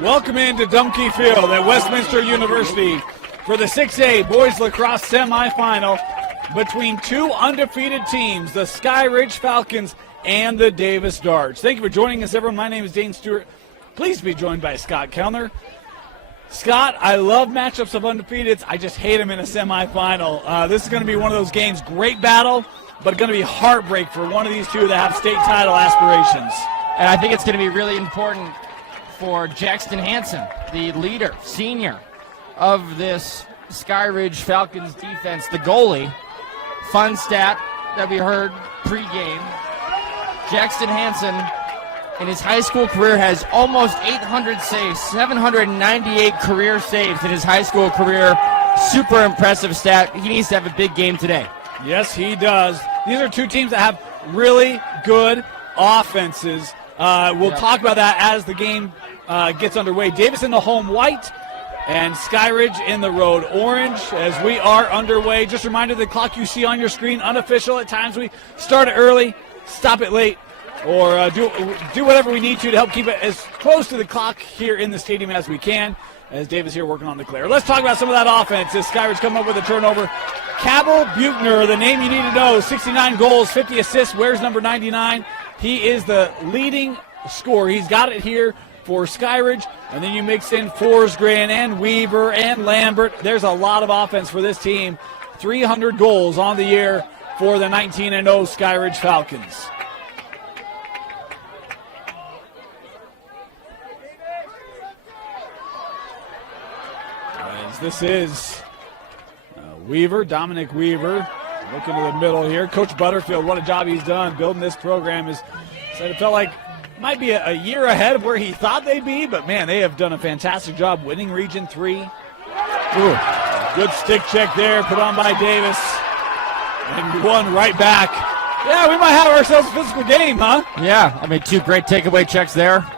Welcome into Dumke Field at Westminster University for the 6A Boys Lacrosse semifinal between two undefeated teams, the Skyridge Falcons and the Davis Darts. Thank you for joining us, everyone. My name is Dane Stewart. Please be joined by Scott Kellner. Scott, I love matchups of undefeateds. I just hate them in a semifinal. This is going to be one of those games. Great battle, but going to be heartbreak for one of these two that have state title aspirations. And I think it's going to be really important for Jackson Hansen, the leader, senior of this Skyridge Falcons defense, the goalie. Fun stat that we heard pregame. Jackson Hansen in his high school career has almost 800 saves, 798 career saves in his high school career. Super impressive stat. He needs to have a big game today. Yes, he does. These are two teams that have really good offenses. We'll talk about that as the game gets underway. Davis in the home white and Skyridge in the road orange as we are underway. Just a reminder, the clock you see on your screen, unofficial at times. We start it early, stop it late, or do whatever we need to help keep it as close to the clock here in the stadium as we can, as Davis here working on the clear. Let's talk about some of that offense as Skyridge coming up with a turnover. Cabell Buechner, the name you need to know, 69 goals, 50 assists, wears number 99. He is the leading scorer. He's got it here for Skyridge, and then you mix in Forsgren and Weaver and Lambert. There's a lot of offense for this team. 300 goals on the year for the 19-0 Skyridge Falcons. As this is Weaver, Dominic Weaver, looking to the middle here. Coach Butterfield, what a job he's done building this program. Said it felt like might be a year ahead of where he thought they'd be, but man, they have done a fantastic job winning Region 3. Ooh, good stick check there put on by Davis, and one right back. Yeah, we might have ourselves a physical game, huh? Yeah, I mean, two great takeaway checks there.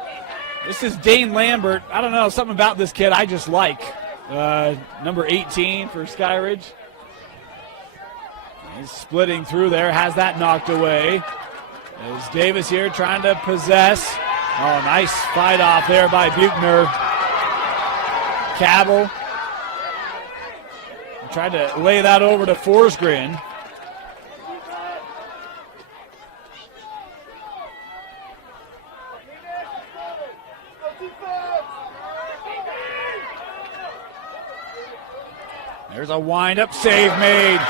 This is Dane Lambert. I don't know, something about this kid I just like. Number 18 for Skyridge. He's splitting through there, has that knocked away. There's Davis here trying to possess. Oh, nice fight off there by Buechner. Cabell tried to lay that over to Forsgren. There's a wind-up save made.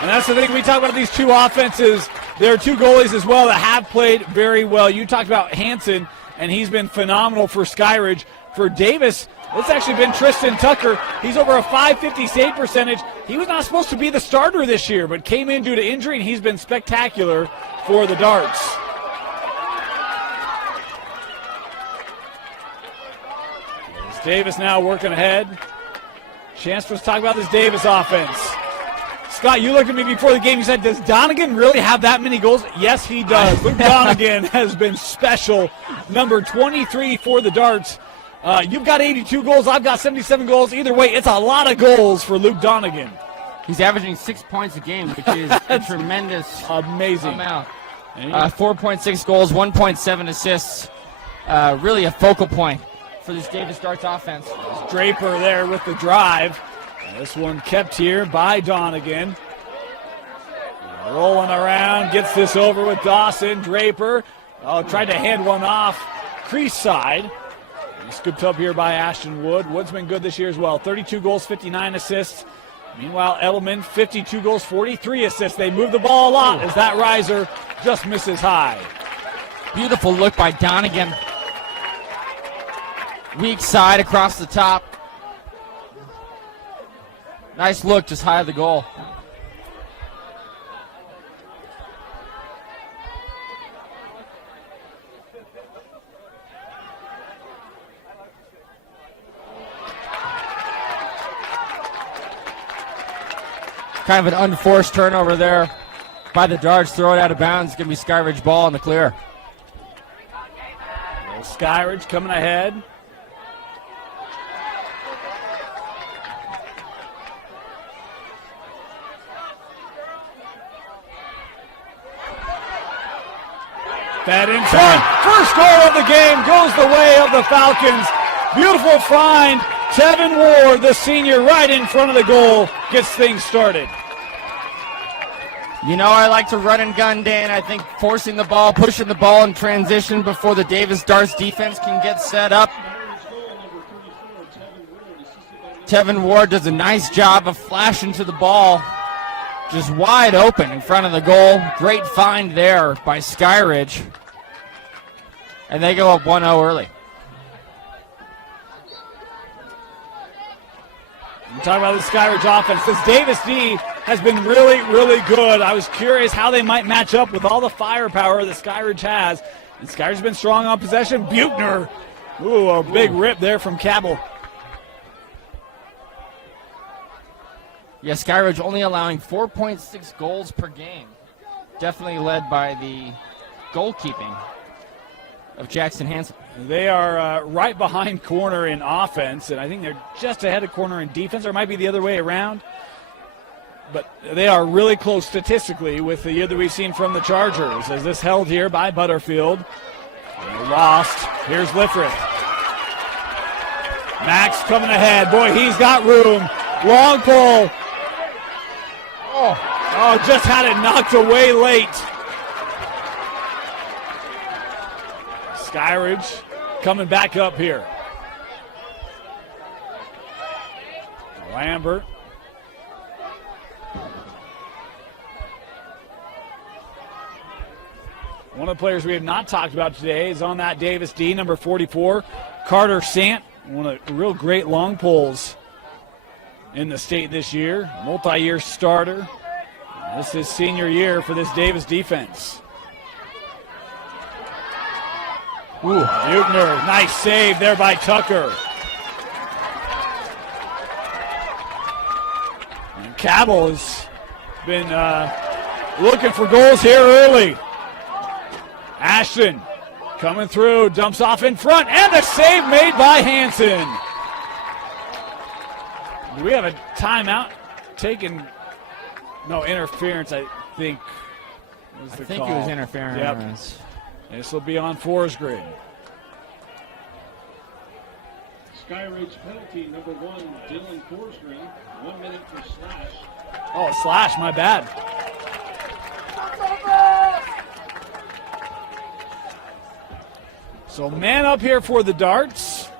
And that's the thing, we talk about these two offenses. There are two goalies as well that have played very well. You talked about Hansen, and he's been phenomenal for Skyridge. For Davis, it's actually been Tristan Tucker. He's over a .550 save percentage. He was not supposed to be the starter this year, but came in due to injury, and he's been spectacular for the Darts. There's Davis now working ahead. Chance was talking about this Davis offense. Scott, you looked at me before the game. You said, does Donegan really have that many goals? Yes, he does. Luke Donegan has been special. Number 23 for the Darts. You've got 82 goals. I've got 77 goals. Either way, it's a lot of goals for Luke Donegan. He's averaging 6 points a game, which is a tremendous amazing amount. 4.6 goals, 1.7 assists. Really a focal point for this Davis Darts offense. There's Draper there with the drive. This one kept here by Donegan. Rolling around, gets this over with Dawson. Draper tried to hand one off crease side. Scooped up here by Ashton Wood. Wood's been good this year as well. 32 goals, 59 assists. Meanwhile, Edelman, 52 goals, 43 assists. They move the ball a lot as that riser just misses high. Beautiful look by Donegan. Weak side across the top. Nice look, just high of the goal. Kind of an unforced turnover there by the Darts. Throw it out of bounds. It's going to be Skyridge ball in the clear. Skyridge coming ahead. Fed in front. First goal of the game goes the way of the Falcons. Beautiful find. Tevin Ward, the senior, right in front of the goal, gets things started. You know, I like to run and gun, Dan. I think forcing the ball, pushing the ball in transition before the Davis Darts defense can get set up. Tevin Ward does a nice job of flashing to the ball, just wide open in front of the goal. Great find there by Skyridge. And they go up 1-0 early. We talk about the Skyridge offense. This Davis D has been really, really good. I was curious how they might match up with all the firepower that Skyridge has. And Skyridge's been strong on possession. Buechner. Ooh, a big rip there from Cabell. Yeah, Skyridge only allowing 4.6 goals per game. Definitely led by the goalkeeping of Jackson Hansen. They are right behind corner in offense, and I think they're just ahead of corner in defense, or it might be the other way around. But they are really close statistically with the year that we've seen from the Chargers. As this held here by Butterfield. They lost. Here's Liffrith. Max coming ahead. Boy, he's got room. Long pull. Oh, just had it knocked away late. Skyridge coming back up here. Lambert. One of the players we have not talked about today is on that Davis D, number 44, Carter Sant. One of the real great long pulls in the state this year. Multi-year starter. This is senior year for this Davis defense. Ooh, Buechner, nice save there by Tucker. And Cabell has been looking for goals here early. Ashton coming through, dumps off in front, and the save made by Hansen. Do we have a timeout taken? No, interference, I think. I think it was interference. Yep. This will be on Forest Grid. Skyridge penalty, number 1, Dylan Forsgren. 1 minute for Slash. Oh, Slash, my bad. So man up here for the Darts.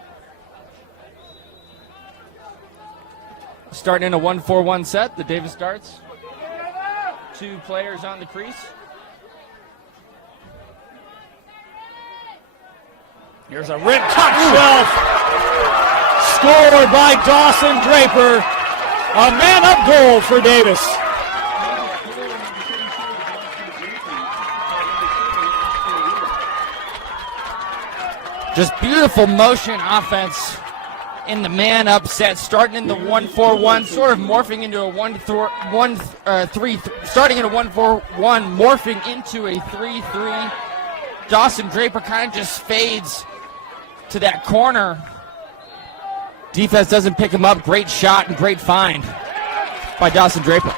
Starting in a 1-4-1 set, the Davis Darts. 2 players on the crease. Here's a rip top shelf. Scored by Dawson Draper. A man-up goal for Davis. Just beautiful motion offense in the man-up set, starting in the 1-4-1, sort of morphing into a 1-3, starting in a 1-4-1, morphing into a 3-3. Dawson Draper kind of just fades to that corner. Defense doesn't pick him up. Great shot and great find by Dawson Draper.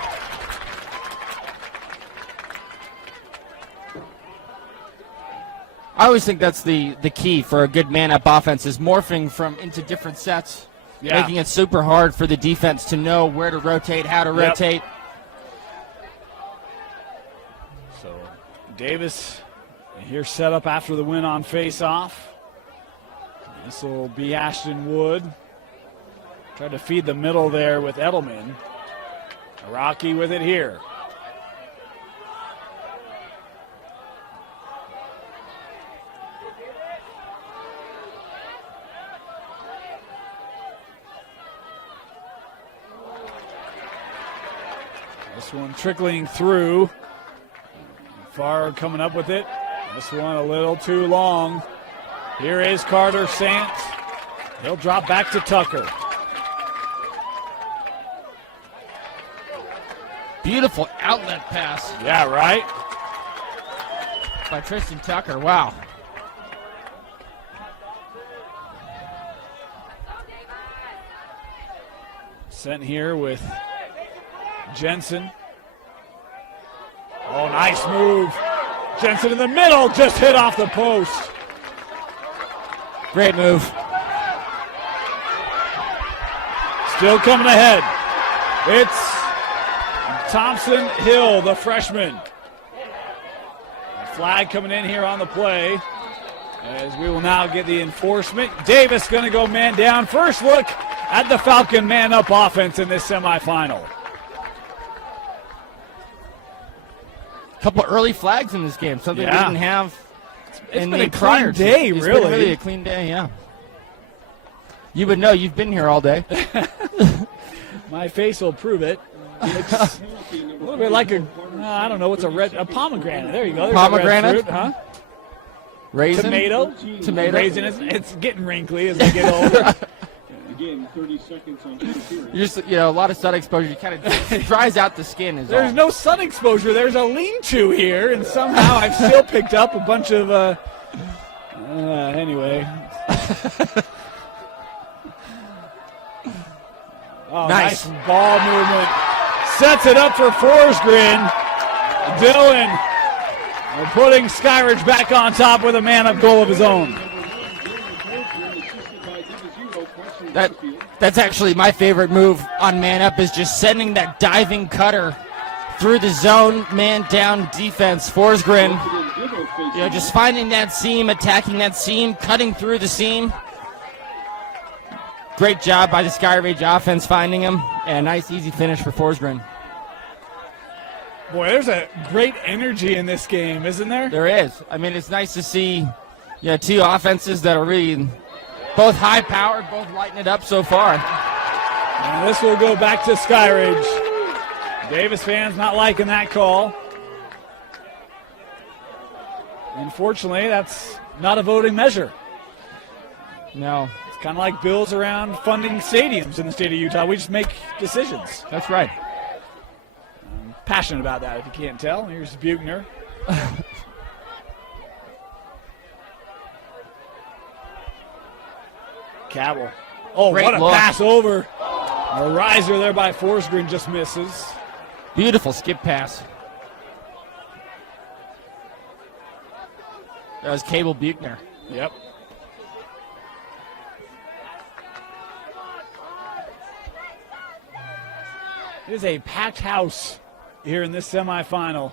I always think that's the key for a good man-up offense is morphing from into different sets, making it super hard for the defense to know where to rotate, how to rotate. So Davis here set up after the win on face-off. This will be Ashton Wood. Tried to feed the middle there with Edelman. Rocky with it here. This one trickling through. Farr coming up with it. This one a little too long. Here is Carter Sant. He'll drop back to Tucker. Beautiful outlet pass. Yeah, right? By Tristan Tucker. Wow. Sent here with Jensen. Oh, nice move. Jensen in the middle, just hit off the post. Great move. Still coming ahead. It's Thompson Hill, the freshman. Flag coming in here on the play as we will now get the enforcement. Davis going to go man down. First look at the Falcon man-up offense in this semifinal. A couple early flags in this game, something we didn't have in the prior day, It's really. been really a clean day, yeah. You would know. You've been here all day. My face will prove it. It's a little bit like I don't know, what's a pomegranate. There you go. There's Pomegranate? A red fruit, huh? Raisin? Tomato. Raisin. It's getting wrinkly as I get older. Again, 30 seconds on the period. You're just, a lot of sun exposure. You kind of dries out the skin. There's no sun exposure. There's a lean-to here, and somehow I've still picked up a bunch of. Anyway. Oh, nice ball movement. Sets it up for Forsgren. Dylan putting Skyridge back on top with a man-up goal of his own. That's actually my favorite move on man-up, is just sending that diving cutter through the zone, man-down defense. Forsgren, just finding that seam, attacking that seam, cutting through the seam. Great job by the Skyridge offense finding him, and a nice, easy finish for Forsgren. Boy, there's a great energy in this game, isn't there? There is. I mean, it's nice to see two offenses that are really both high-powered, both lighting it up so far. And this will go back to Skyridge. Davis fans not liking that call. Unfortunately, that's not a voting measure. No. It's kind of like bills around funding stadiums in the state of Utah. We just make decisions. That's right. I'm passionate about that, if you can't tell. Here's Buechner. Cabell. Oh, great what a look. pass over. A riser there by Forsgren just misses. Beautiful skip pass. That was Cable Buechner. Yep. It is a packed house here in this semifinal.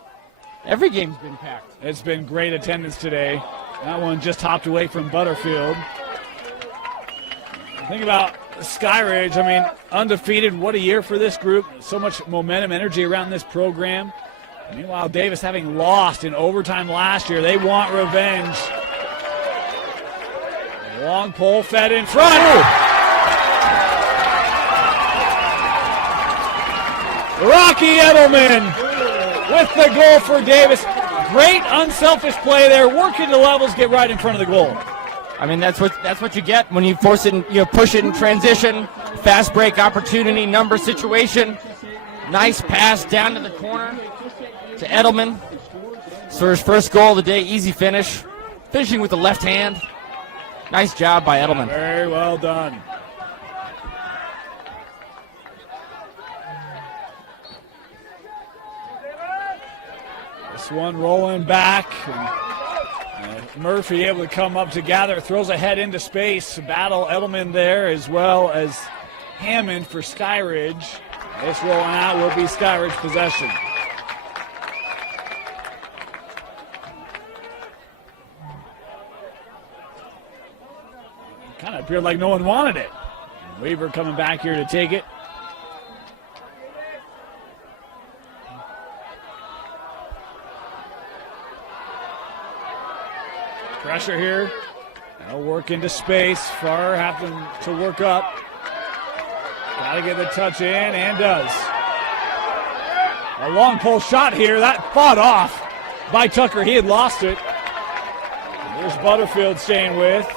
Every game's been packed. It's been great attendance today. That one just hopped away from Butterfield. Think about Skyridge. I mean, undefeated. What a year for this group. So much momentum, energy around this program. Meanwhile, Davis, having lost in overtime last year, they want revenge. Long pole fed in front. Rocky Edelman with the goal for Davis. Great unselfish play there. Working the levels, get right in front of the goal. I mean, that's what you get when you force it, push it in transition, fast break opportunity, number situation. Nice pass down to the corner to Edelman. So his first goal of the day, easy finish. Finishing with the left hand. Nice job by Edelman. Very well done. This one rolling back. Murphy able to come up to gather, throws a head into space. Battle Edelman there, as well as Hammond for Skyridge. This rolling out will be Skyridge possession. Kind of appeared like no one wanted it. Weaver coming back here to take it. Pressure here. That'll work into space. Farr having to work up. Got to get the touch in, and does. A long pole shot here. That fought off by Tucker. He had lost it. And there's Butterfield staying with.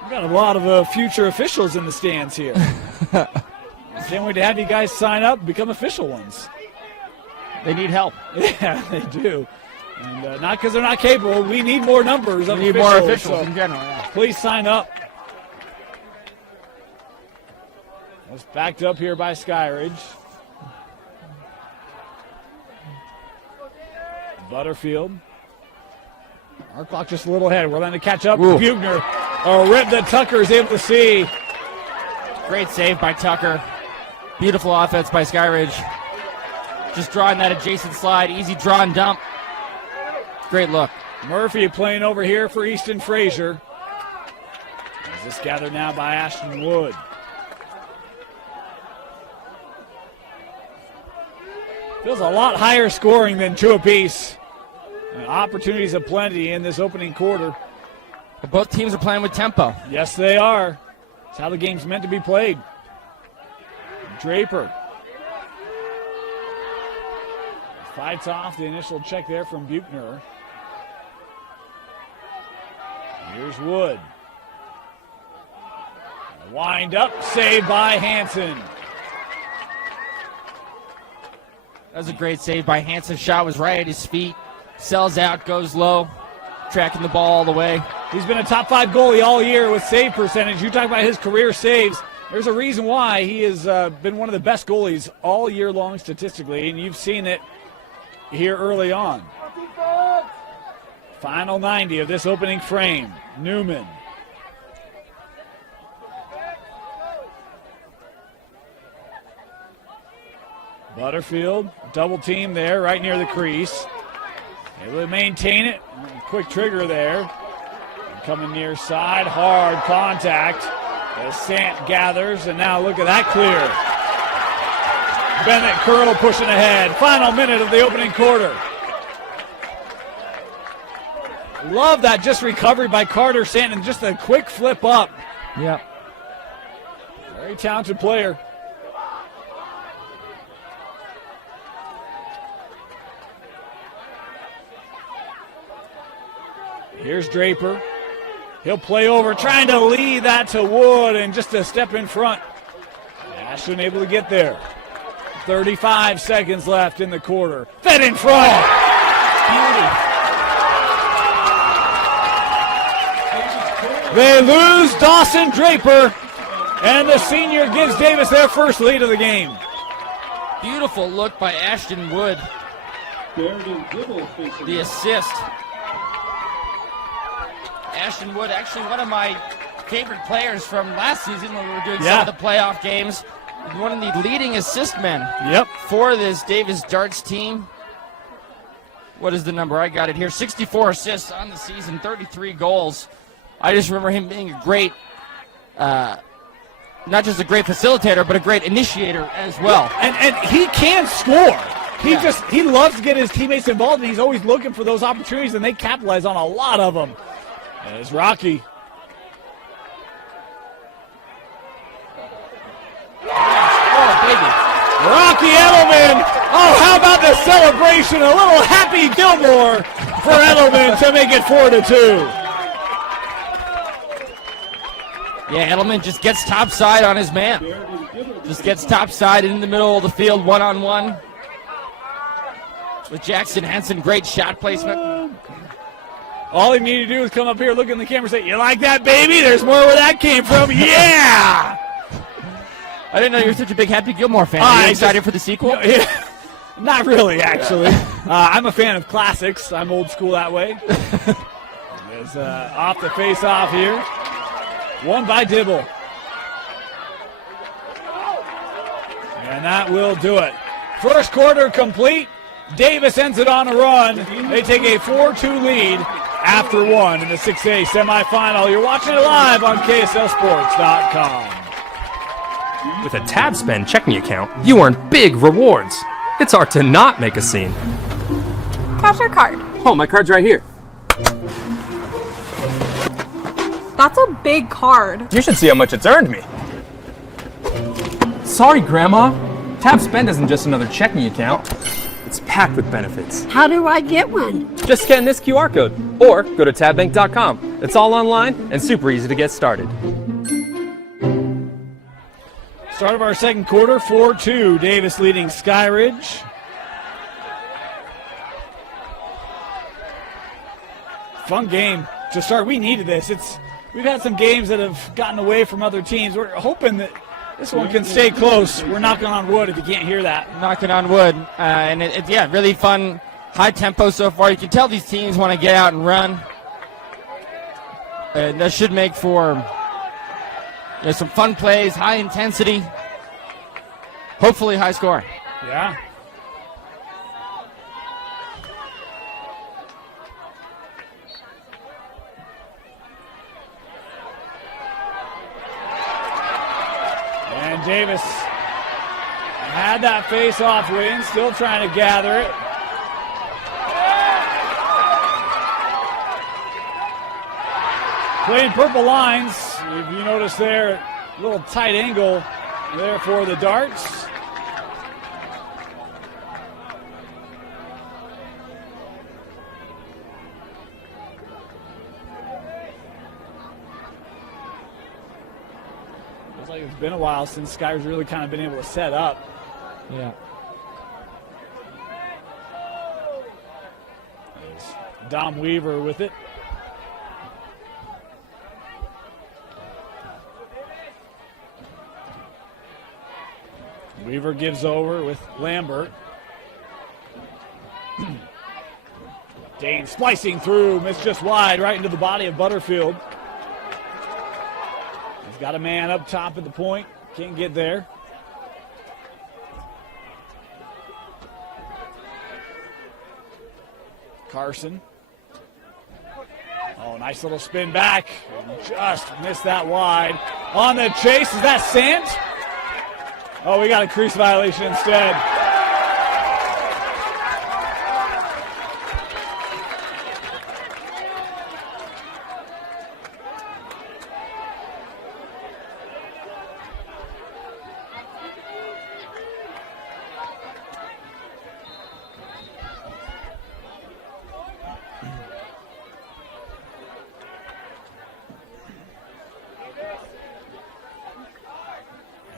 We've got a lot of future officials in the stands here. Can't wait to have you guys sign up and become official ones. They need help. Yeah, they do. And not because they're not capable. We need more numbers of We need officials. more officials So in general. Yeah. please sign up. It's backed up here by Skyridge. Butterfield. Our clock just a little ahead. We're letting it catch up. Ooh. Buechner. A rip that Tucker is able to see. Great save by Tucker. Beautiful offense by Skyridge. Just drawing that adjacent slide. Easy draw and dump. Great look. Murphy playing over here for Easton Frazier. As this gathered now by Ashton Wood. Feels a lot higher scoring than two apiece. And opportunities aplenty in this opening quarter. But both teams are playing with tempo. Yes, they are. It's how the game's meant to be played. Draper fights off the initial check there from Buechner. Here's Wood. Wind up, saved by Hansen. That was a great save by Hansen. Shot was right at his feet. Sells out, goes low, tracking the ball all the way. He's been a top 5 goalie all year with save percentage. You talk about his career saves. There's a reason why he has been one of the best goalies all year long statistically, and you've seen it here early on. Final 90 of this opening frame. Newman. Butterfield, double team there right near the crease. Able to maintain it. Quick trigger there. Coming near side, hard contact. As Sant gathers, and now look at that clear. Bennett Curl pushing ahead. Final minute of the opening quarter. Love that just recovery by Carter Sant and just a quick flip up. Yep. Very talented player. Here's Draper. He'll play over, trying to lead that to Wood, and just a step in front. Ashton able to get there. 35 seconds left in the quarter. Fed in front. Beauty. They lose Dawson Draper, and the senior gives Davis their first lead of the game. Beautiful look by Ashton Wood. The assist. Ashton Wood, actually one of my favorite players from last season when we were doing some of the playoff games. One of the leading assist men for this Davis Darts team. What is the number? I got it here. 64 assists on the season, 33 goals. I just remember him being a great, not just a great facilitator, but a great initiator as well. And he can score. He loves to get his teammates involved, and he's always looking for those opportunities, and they capitalize on a lot of them. There's Rocky. Oh, baby. Rocky Edelman. Oh, how about the celebration? A little Happy Gilmore for Edelman to make it 4-2. Yeah, Edelman just gets topside on his man. Just gets topside in the middle of the field, one-on-one. With Jackson Henson, great shot placement. All he needed to do was come up here, look in the camera, and say, "You like that, baby? There's more where that came from." Yeah! I didn't know you were such a big Happy Gilmore fan. Are you excited for the sequel? Not really, actually. I'm a fan of classics. I'm old school that way. There's off the face-off here. Won by Dibble. And that will do it. First quarter complete. Davis ends it on a run. They take a 4-2 lead after one in the 6A semifinal. You're watching it live on KSLSports.com. With a TabSpend checking account, you earn big rewards. It's hard to not make a scene. How's your card? Oh, my card's right here. That's a big card. You should see how much it's earned me. Sorry, Grandma. TabSpend isn't just another checking account. It's packed with benefits. How do I get one? Just scan this QR code or go to tabbank.com. It's all online and super easy to get started. Start of our second quarter, 4-2. Davis leading Skyridge. Fun game to start. We needed this. We've had some games that have gotten away from other teams. We're hoping that This one can stay close. We're knocking on wood if you can't hear that. Knocking on wood. And yeah, really fun, high tempo so far. You can tell these teams want to get out and run. And that should make for some fun plays, high intensity, hopefully high score. Yeah. And Davis had that face-off win, still trying to gather it. Playing purple lines. If you notice there, a little tight angle there for the darts. Looks like it's been a while since Skyridge really kind of been able to set up. Yeah. There's Dom Weaver with it. Weaver gives over with Lambert. Dane splicing through, missed just wide, right into the body of Butterfield. He's got a man up top at the point, can't get there. Carson. Oh, nice little spin back. Just missed that wide. On the chase, is that Sant? Oh, we got a crease violation instead.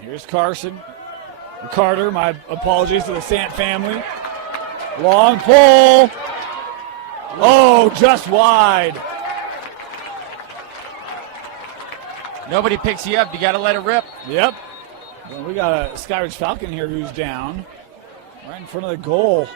Here's Carter, my apologies to the Sant family. Long pull. Oh, just wide. Nobody picks you up. You got to let it rip. Yep. Well, we got a Skyridge Falcon here who's down. Right in front of the goal.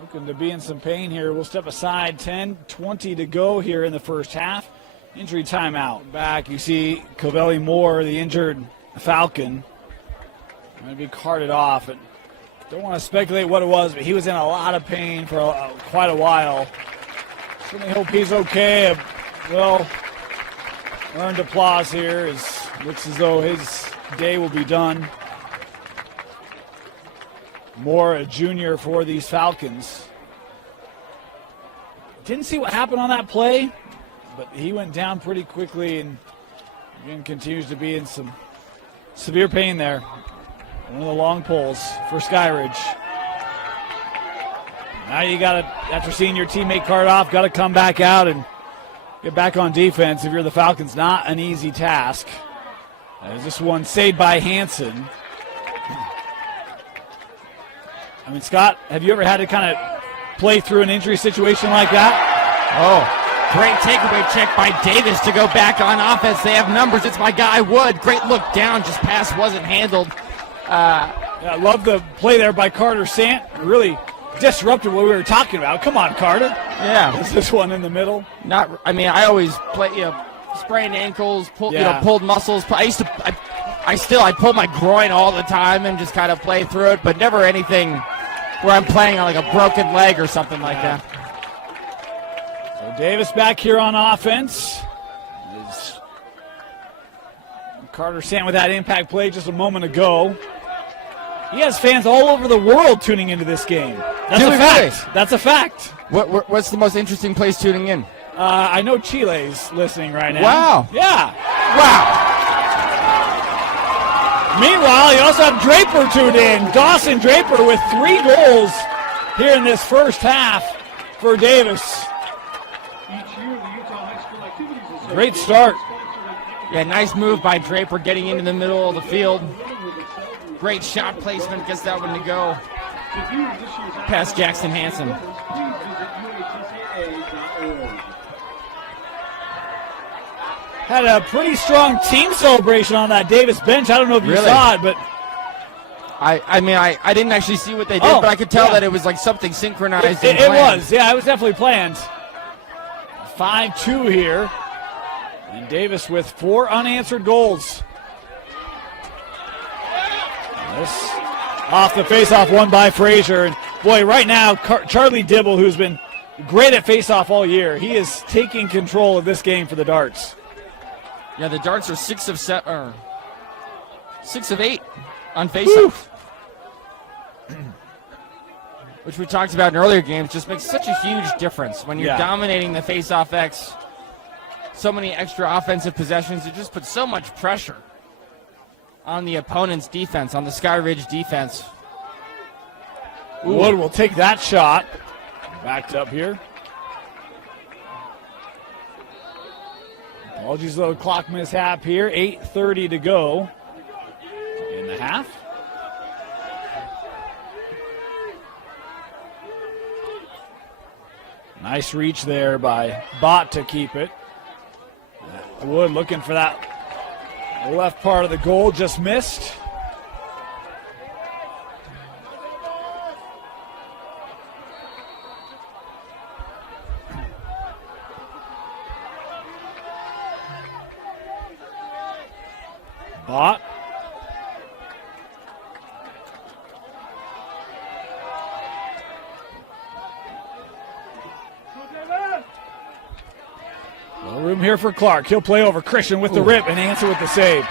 Looking to be in some pain here. We'll step aside. 10:20 to go here in the first half. Injury timeout. Back, you see Covelli Moore, the injured Falcon. Going to be carted off. And don't want to speculate what it was, but he was in a lot of pain for quite a while. Certainly hope he's okay. Well, earned applause here. Looks as though his day will be done. Moore, a junior for these Falcons. Didn't see what happened on that play, but he went down pretty quickly and again continues to be in some severe pain there. One of the long pulls for Skyridge. Now you got to, after seeing your teammate cart off, got to come back out and get back on defense if you're the Falcons. Not an easy task. There's this one saved by Hansen. I mean, Scott, have you ever had to kind of play through an injury situation like that? Oh, great takeaway check by Davis to go back on offense. They have numbers. It's my guy Wood. Great look down. Just pass wasn't handled. I love the play there by Carter Sant. Really disrupted what we were talking about. Come on, Carter. Yeah. Is this one in the middle? I always play, sprained ankles, pulled muscles. I pull my groin all the time and just kind of play through it, but never anything where I'm playing on like a broken leg or something like that. So Davis back here on offense. Carter Sant with that impact play just a moment ago. He has fans all over the world tuning into this game. That's a fact. Really? That's a fact. What's the most interesting place tuning in? I know Chile's listening right now. Wow. Yeah. Wow. Meanwhile, you also have Draper tuned in. Dawson Draper with 3 goals here in this first half for Davis. Great start. Yeah, nice move by Draper getting into the middle of the field. Great shot placement, gets that one to go past Jackson Hansen. had a pretty strong team celebration on that Davis bench. I don't know if you Really? saw it, but I mean, I didn't actually see what they did, Oh, but I could tell yeah. that it was like something synchronized. it and planned. was. Yeah, it was definitely planned. 5-2 here. And Davis with 4 unanswered goals. This off the faceoff, won by Frazier. And boy, right now, Charlie Dibble, who's been great at faceoff all year, he is taking control of this game for the Darts. Yeah, the Darts are 6 of 7, or 6 of 8 on faceoff, which we talked about in earlier games. Just makes such a huge difference when you're dominating the faceoff X. So many extra offensive possessions. It just puts so much pressure on the opponent's defense, on the Skyridge defense. Wood will take that shot. Backed up here. Apologies, little clock mishap here. 8:30 to go in the half. Nice reach there by Bott to keep it. Wood looking for that left part of the goal, just missed. Bott. No room here for Clark. He'll play over Christian with the rip and answer with the save.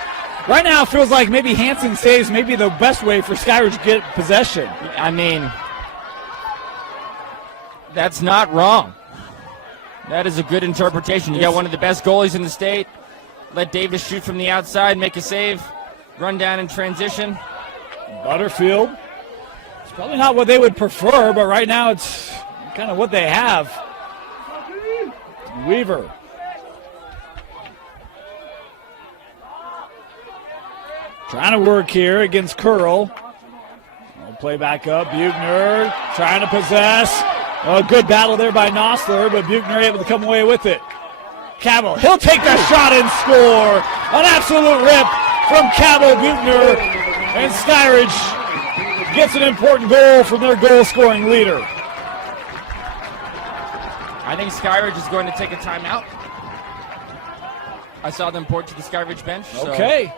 Right now it feels like maybe Hansen saves maybe the best way for Skyridge to get possession. I mean, that's not wrong. That is a good interpretation. You got one of the best goalies in the state. Let Davis shoot from the outside, make a save, run down in transition. Butterfield. It's probably not what they would prefer, but right now it's kind of what they have. Weaver. Trying to work here against Curl. We'll play back up. Buchner trying to possess. A good battle there by Nosler, but Buchner able to come away with it. Cabell, he'll take that shot and score. An absolute rip from Cabell Buchner. And Skyridge gets an important goal from their goal-scoring leader. I think Skyridge is going to take a timeout. I saw them port to the Skyridge bench. So. Okay.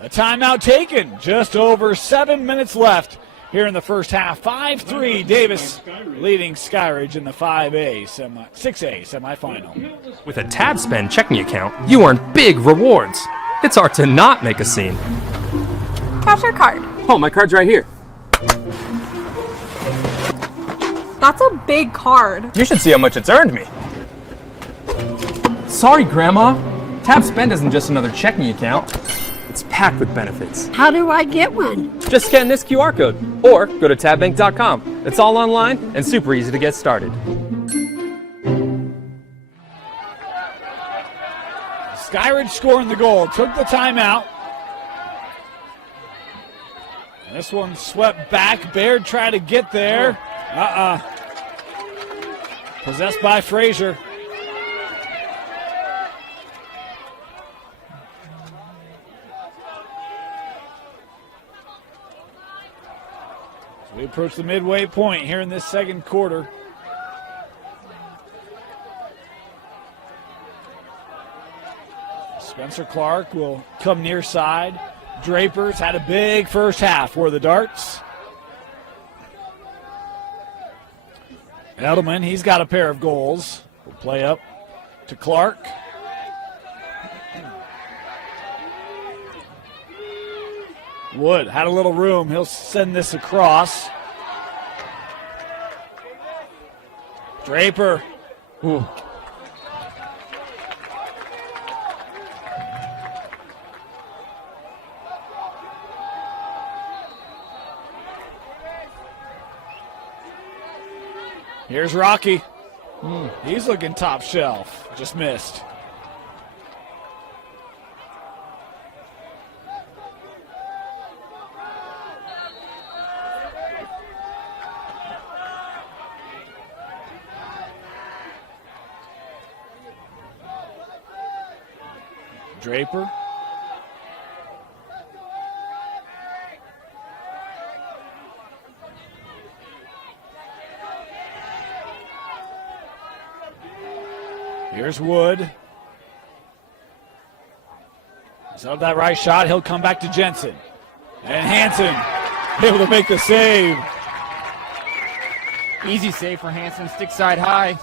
A timeout taken. Just over 7 minutes left here in the first half. 5-3, Davis leading Skyridge in the 6A semifinal. With a TabSpend checking account, you earn big rewards. It's hard to not make a scene. Cash or card? Oh, my card's right here. That's a big card. You should see how much it's earned me. Sorry, Grandma. TabSpend isn't just another checking account. It's packed with benefits. How do I get one? Just scan this QR code or go to tabbank.com. It's all online and super easy to get started. Skyridge scoring the goal. Took the timeout. This one swept back. Baird tried to get there. Possessed by Frazier. As we approach the midway point here in this second quarter. Spencer Clark will come near side. Draper's had a big first half for the Darts. Edelman, he's got a pair of goals. Will play up to Clark. Wood had a little room. He'll send this across. Draper. Ooh. Here's Rocky. He's looking top shelf. Just missed. Draper. Here's Wood. He's out that right shot. He'll come back to Jensen. And Hansen able to make the save. Easy save for Hansen, stick side high.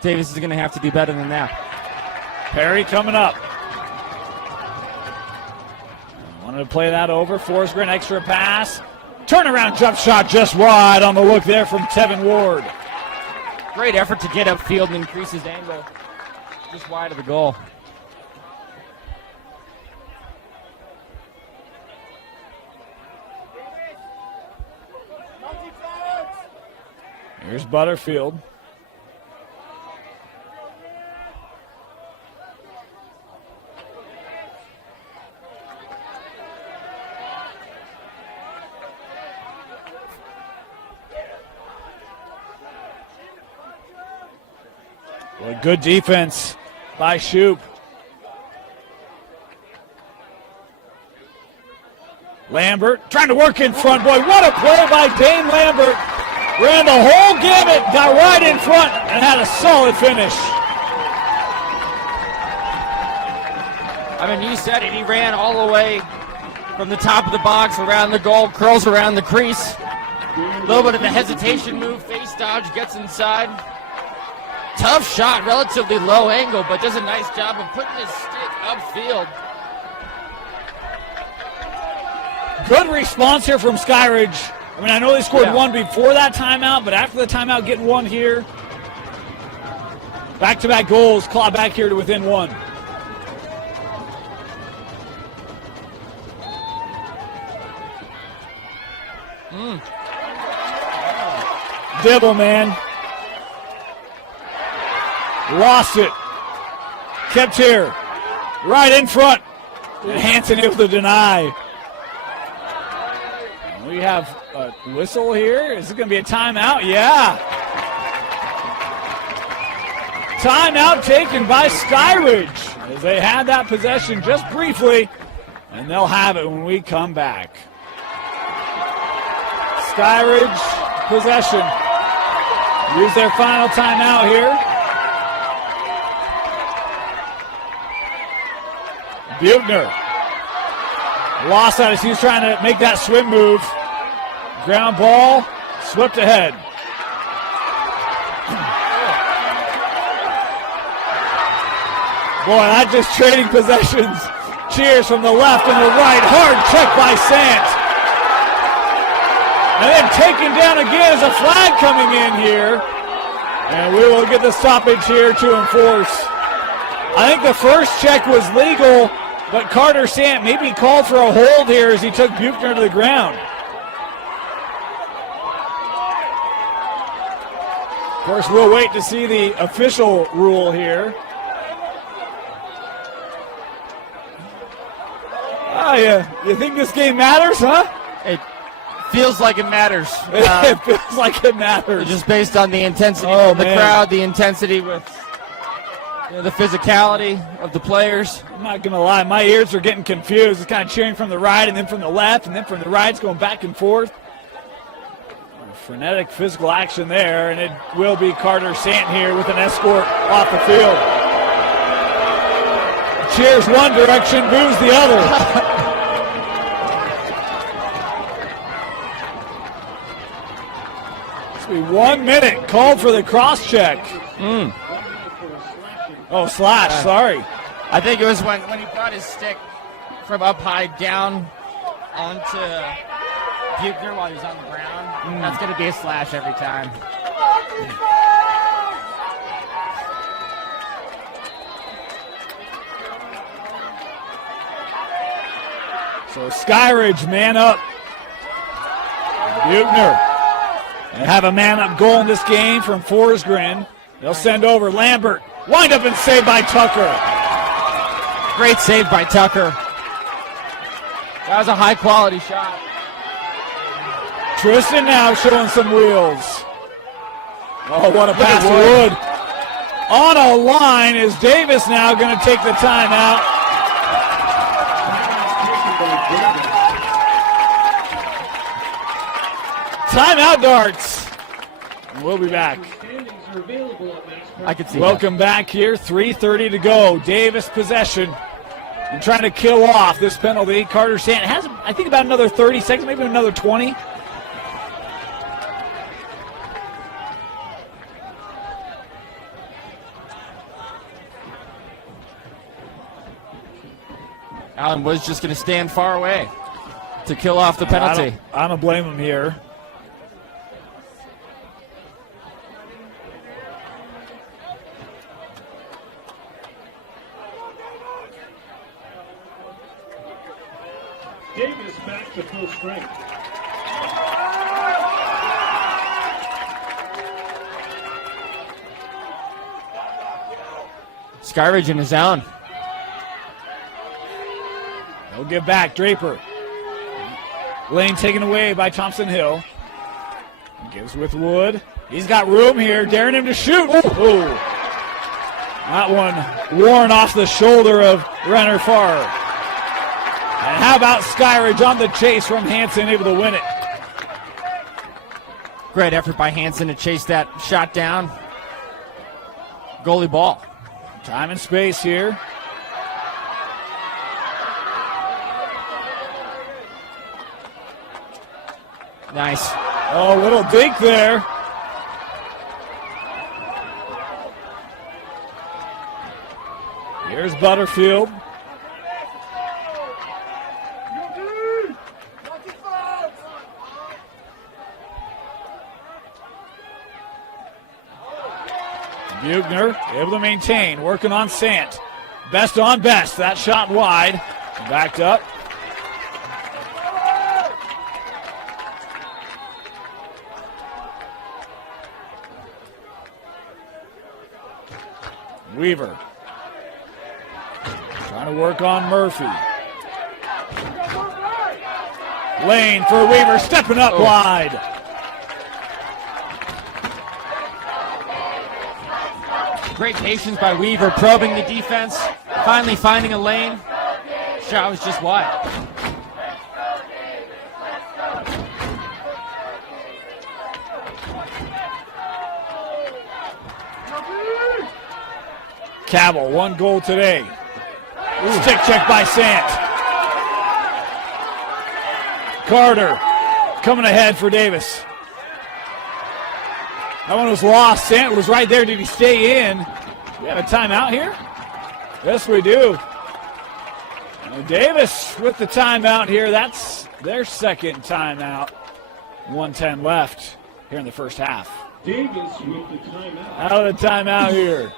Davis is going to have to do better than that. Perry coming up. Wanted to play that over. Forsgren, extra pass. Turnaround jump shot just wide on the look there from Tevin Ward. Great effort to get upfield and increase his angle. Just wide of the goal. Here's Butterfield. Well, good defense by Shoup. Lambert trying to work in front. Boy, what a play by Dane Lambert. Ran the whole gamut, got right in front, and had a solid finish. I mean, you said it. He ran all the way from the top of the box around the goal, curls around the crease. A little bit of the hesitation move, face dodge, gets inside. Tough shot, relatively low angle, but does a nice job of putting his stick upfield. Good response here from Skyridge. I mean, I know they scored one before that timeout, but after the timeout, getting one here. Back-to-back goals, claw back here to within one. Dibble, man. Lost it. Kept here. Right in front. And Hansen able to deny. We have a whistle here. Is it going to be a timeout? Yeah. Timeout taken by Skyridge as they had that possession just briefly, and they'll have it when we come back. Skyridge possession. Use their final timeout here. Buechner lost that as he was trying to make that swim move. Ground ball, swept ahead. Boy, not just trading possessions. Cheers from the left and the right. Hard check by Sant. And then taken down again as a flag coming in here. And we will get the stoppage here to enforce. I think the first check was legal, but Carter Sant maybe called for a hold here as he took Buechner to the ground. Of course, we'll wait to see the official rule here. Oh, yeah. You think this game matters, huh? It feels like it matters. It feels like it matters. Just based on the intensity of the crowd, the intensity with the physicality of the players. I'm not going to lie. My ears are getting confused. It's kind of cheering from the right and then from the left and then from the right. It's going back and forth. Frenetic physical action there, and it will be Carter Sant here with an escort off the field. Cheers one direction, boos the other. This will be 1 minute called for the cross check. Oh, slash, sorry. I think it was when he brought his stick from up high down onto Buechner while he was on the ground. That's going to be a slash every time. So Skyridge man up. Buechner. They have a man up goal in this game from Forsgren. They'll send over Lambert. Wind up and saved by Tucker. Great save by Tucker. That was a high quality shot. Tristan now showing some wheels. Oh, what a pass to Wood. on a line. Is Davis now going to take the timeout? Timeout darts. We'll be back. I can see Welcome back here. 3:30 to go. Davis possession. And trying to kill off this penalty. Carter Sant has, I think, about another 30 seconds, maybe another 20. Allen was just going to stand far away to kill off the penalty. I don't blame him here. Davis back to full strength. Skyridge in his zone. He'll give back. Draper. Lane taken away by Thompson Hill. Gives with Wood. He's got room here, daring him to shoot. Ooh. That one worn off the shoulder of Renner Farr. And how about Skyridge on the chase from Hansen, able to win it. Great effort by Hansen to chase that shot down. Goalie ball. Time and space here. Nice. Oh, little dink there. Here's Butterfield. Bugner able to maintain, working on Sant. Best on best. That shot wide. Backed up. Weaver. Trying to work on Murphy. Lane for Weaver, stepping up wide. Great patience by Weaver, probing the defense, finally finding a lane. Shot was just wide. Cabell, 1 goal today. Stick check by Sant. Carter coming ahead for Davis. That one was lost. Sant was right there. Did he stay in? We have a timeout here? Yes, we do. Davis with the timeout here. That's their second timeout. 1:10 left here in the first half. Davis with the timeout. Out of the timeout here.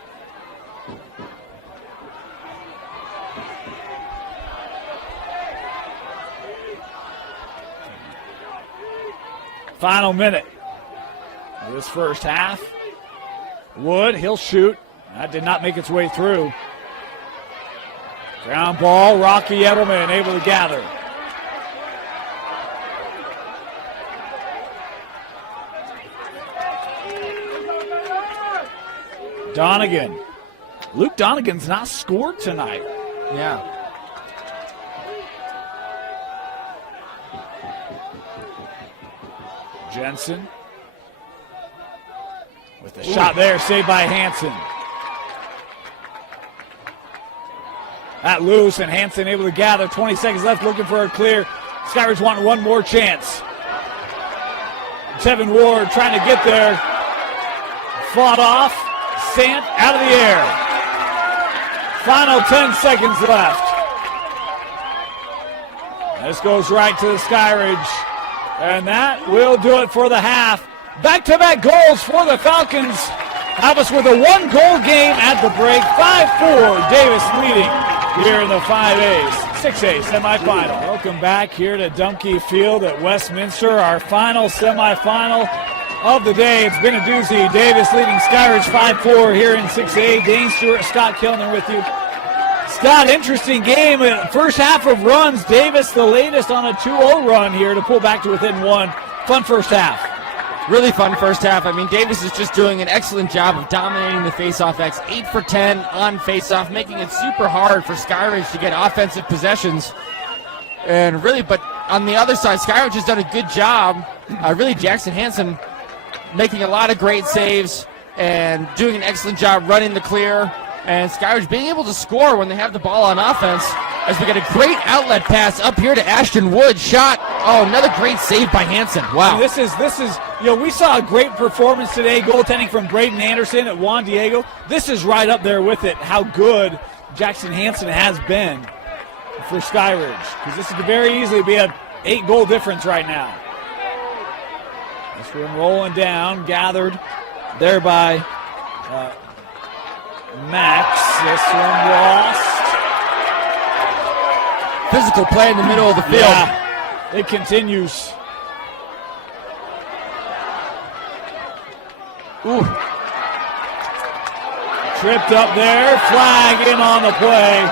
Final minute of this first half. Wood, he'll shoot. That did not make its way through. Ground ball, Rocky Edelman able to gather. Donegan. Luke Donegan's not scored tonight. Yeah. Jensen with the shot there, saved by Hansen. That loose, and Hansen able to gather. 20 seconds left, looking for a clear. Skyridge wanting one more chance. Tevin Ward trying to get there. Fought off. Sant out of the air. Final 10 seconds left. This goes right to the Skyridge. And that will do it for the half. Back-to-back goals for the Falcons. Have us with a 1-goal game at the break. 5-4, Davis leading here in the 5A's 6A semifinal. Welcome back here to Dumke Field at Westminster, our final semifinal of the day. It's been a doozy. Davis leading Skyridge 5-4 here in 6A. Dane Stewart, Scott Kellner with you. Scott, interesting game. First half of runs. Davis, the latest on a 2-0 run here to pull back to within 1. Fun first half. Really fun first half. I mean, Davis is just doing an excellent job of dominating the faceoff X. 8 for 10 on faceoff, making it super hard for Skyridge to get offensive possessions. And really, but on the other side, Skyridge has done a good job. Really, Jackson Hansen making a lot of great saves and doing an excellent job running the clear. And Skyridge being able to score when they have the ball on offense, as we get a great outlet pass up here to Ashton Wood. Shot. Oh, another great save by Hansen. Wow. This is, we saw a great performance today, goaltending from Braden Anderson at Juan Diego. This is right up there with it, how good Jackson Hansen has been for Skyridge, because this could very easily be a 8-goal difference right now. This one rolling down, gathered there by Max. This one lost. Physical play in the middle of the field. Yeah, it continues. Ooh. Tripped up there, flag in on the play.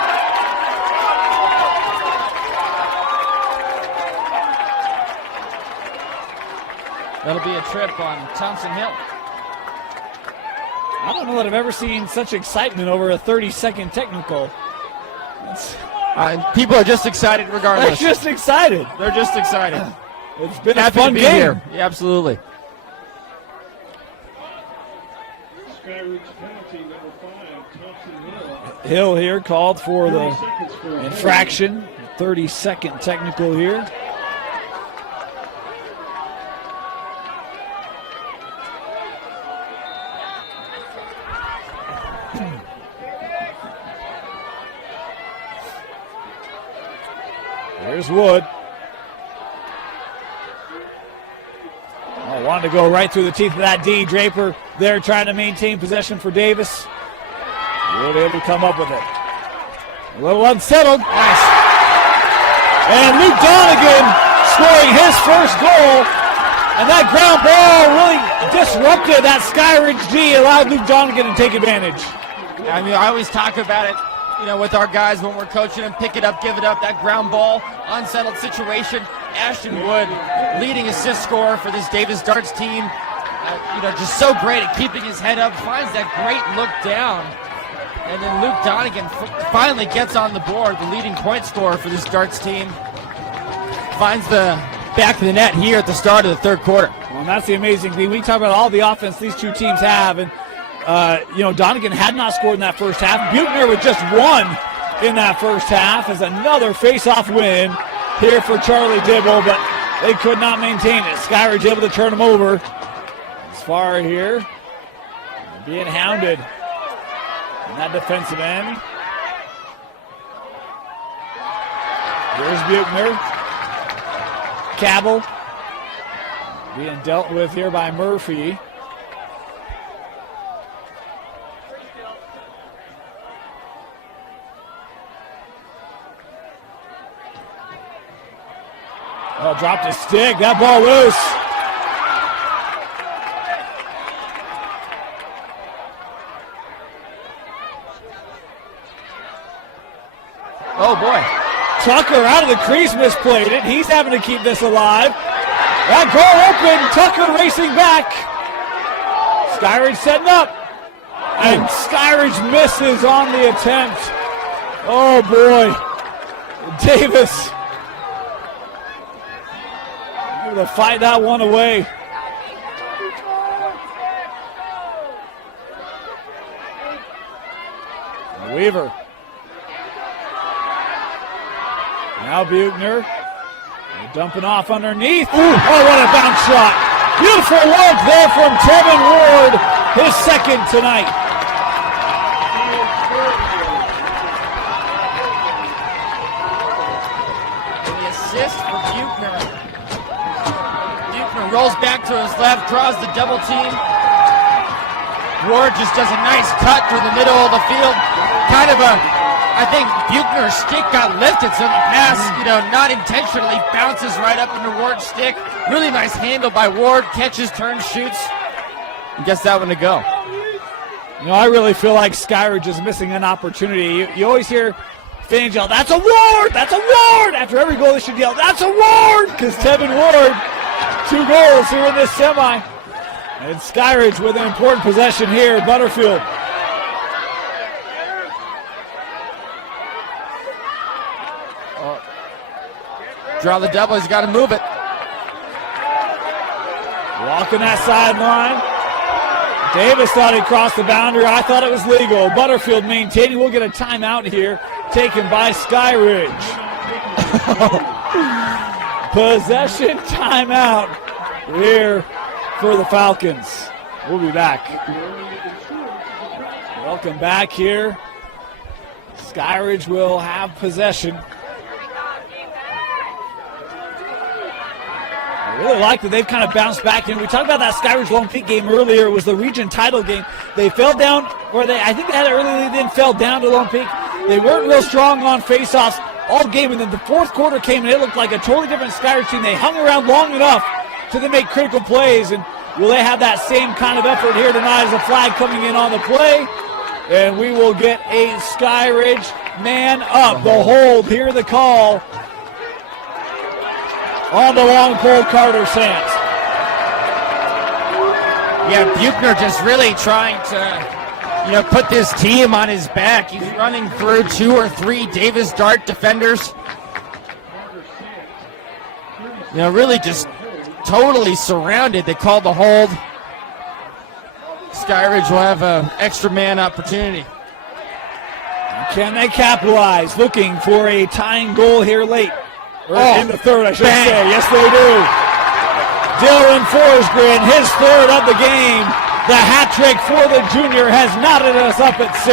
That'll be a trip on Thompson Hill. I don't know that I've ever seen such excitement over a 30-second technical. People are just excited regardless. They're just excited. They're just excited. It's been Happy a fun to be game. here. Yeah, absolutely. Skyridge penalty number 5, Thompson Hill. Hill here called for 30 the seconds for a infraction. 30-second technical here. There's Wood. Oh, wanted to go right through the teeth of that D. Draper there trying to maintain possession for Davis. Wood able to come up with it. A little unsettled. Nice. And Luke Donegan scoring his first goal. And that ground ball really disrupted that Skyridge D, allowed Luke Donegan to take advantage. I mean, I always talk about it, with our guys when we're coaching them. Pick it up, give it up. That ground ball, unsettled situation. Ashton Wood, leading assist scorer for this Davis Darts team. Just so great at keeping his head up. Finds that great look down. And then Luke Donegan finally gets on the board, the leading point scorer for this Darts team. Finds the back of the net here at the start of the third quarter. Well, and that's the amazing thing. We talk about all the offense these two teams have, and Donegan had not scored in that first half. Buechner with just one in that first half as another face-off win here for Charlie Dibble, but they could not maintain it. Skyridge able to turn them over. As far here, being hounded in that defensive end. Here's Buechner. Cabell being dealt with here by Murphy. Oh, dropped his stick. That ball loose. Oh, boy. Tucker out of the crease, misplayed it. He's having to keep this alive. That goal open. Tucker racing back. Skyridge setting up. And Skyridge misses on the attempt. Oh, boy. Davis able to fight that one away. Weaver. Now Buechner. Dumping off underneath. Ooh, oh, what a bounce shot. Beautiful work there from Tevin Ward. His second tonight. The assist for Buechner. Buechner rolls back to his left, draws the double team. Ward just does a nice cut through the middle of the field. I think Buechner's stick got lifted, so the pass, not intentionally, bounces right up into Ward's stick. Really nice handle by Ward, catches, turns, shoots, and gets that one to go. I really feel like Skyridge is missing an opportunity. You always hear fans yell, "That's a Ward! That's a Ward!" After every goal, they should yell, "That's a Ward!" Because Tevin Ward, 2 goals here in this semi. And Skyridge with an important possession here. Butterfield. Draw the double. He's got to move it. Walking that sideline. Davis thought he crossed the boundary. I thought it was legal. Butterfield maintaining. We'll get a timeout here taken by Skyridge. Possession timeout here for the Falcons. We'll be back. Welcome back here. Skyridge will have possession. I really like that they've kind of bounced back. And we talked about that Skyridge Lone Peak game earlier. It was the region title game. They fell down, or I think they had an early lead, then fell down to Lone Peak. They weren't real strong on faceoffs all game, and then the fourth quarter came and it looked like a totally different Skyridge team. They hung around long enough to then make critical plays. And will they have that same kind of effort here tonight as a flag coming in on the play? And we will get a Skyridge man up. The hold, hear the call. On the long pole, Carter Sands. Yeah, Buchner just really trying to, put this team on his back. He's running through 2 or 3 Davis Dart defenders. Really just totally surrounded. They called the hold. Skyridge will have an extra man opportunity. Can they capitalize? Looking for a tying goal here late. In the third, I should say. Yes, they do. Dylan Forsgren, his third of the game. The hat trick for the junior has knotted us up at 6.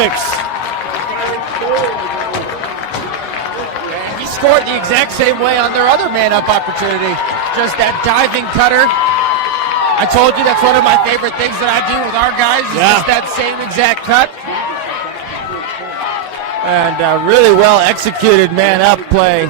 He scored the exact same way on their other man-up opportunity. Just that diving cutter. I told you that's one of my favorite things that I do with our guys. Is just that same exact cut. And really well executed man-up play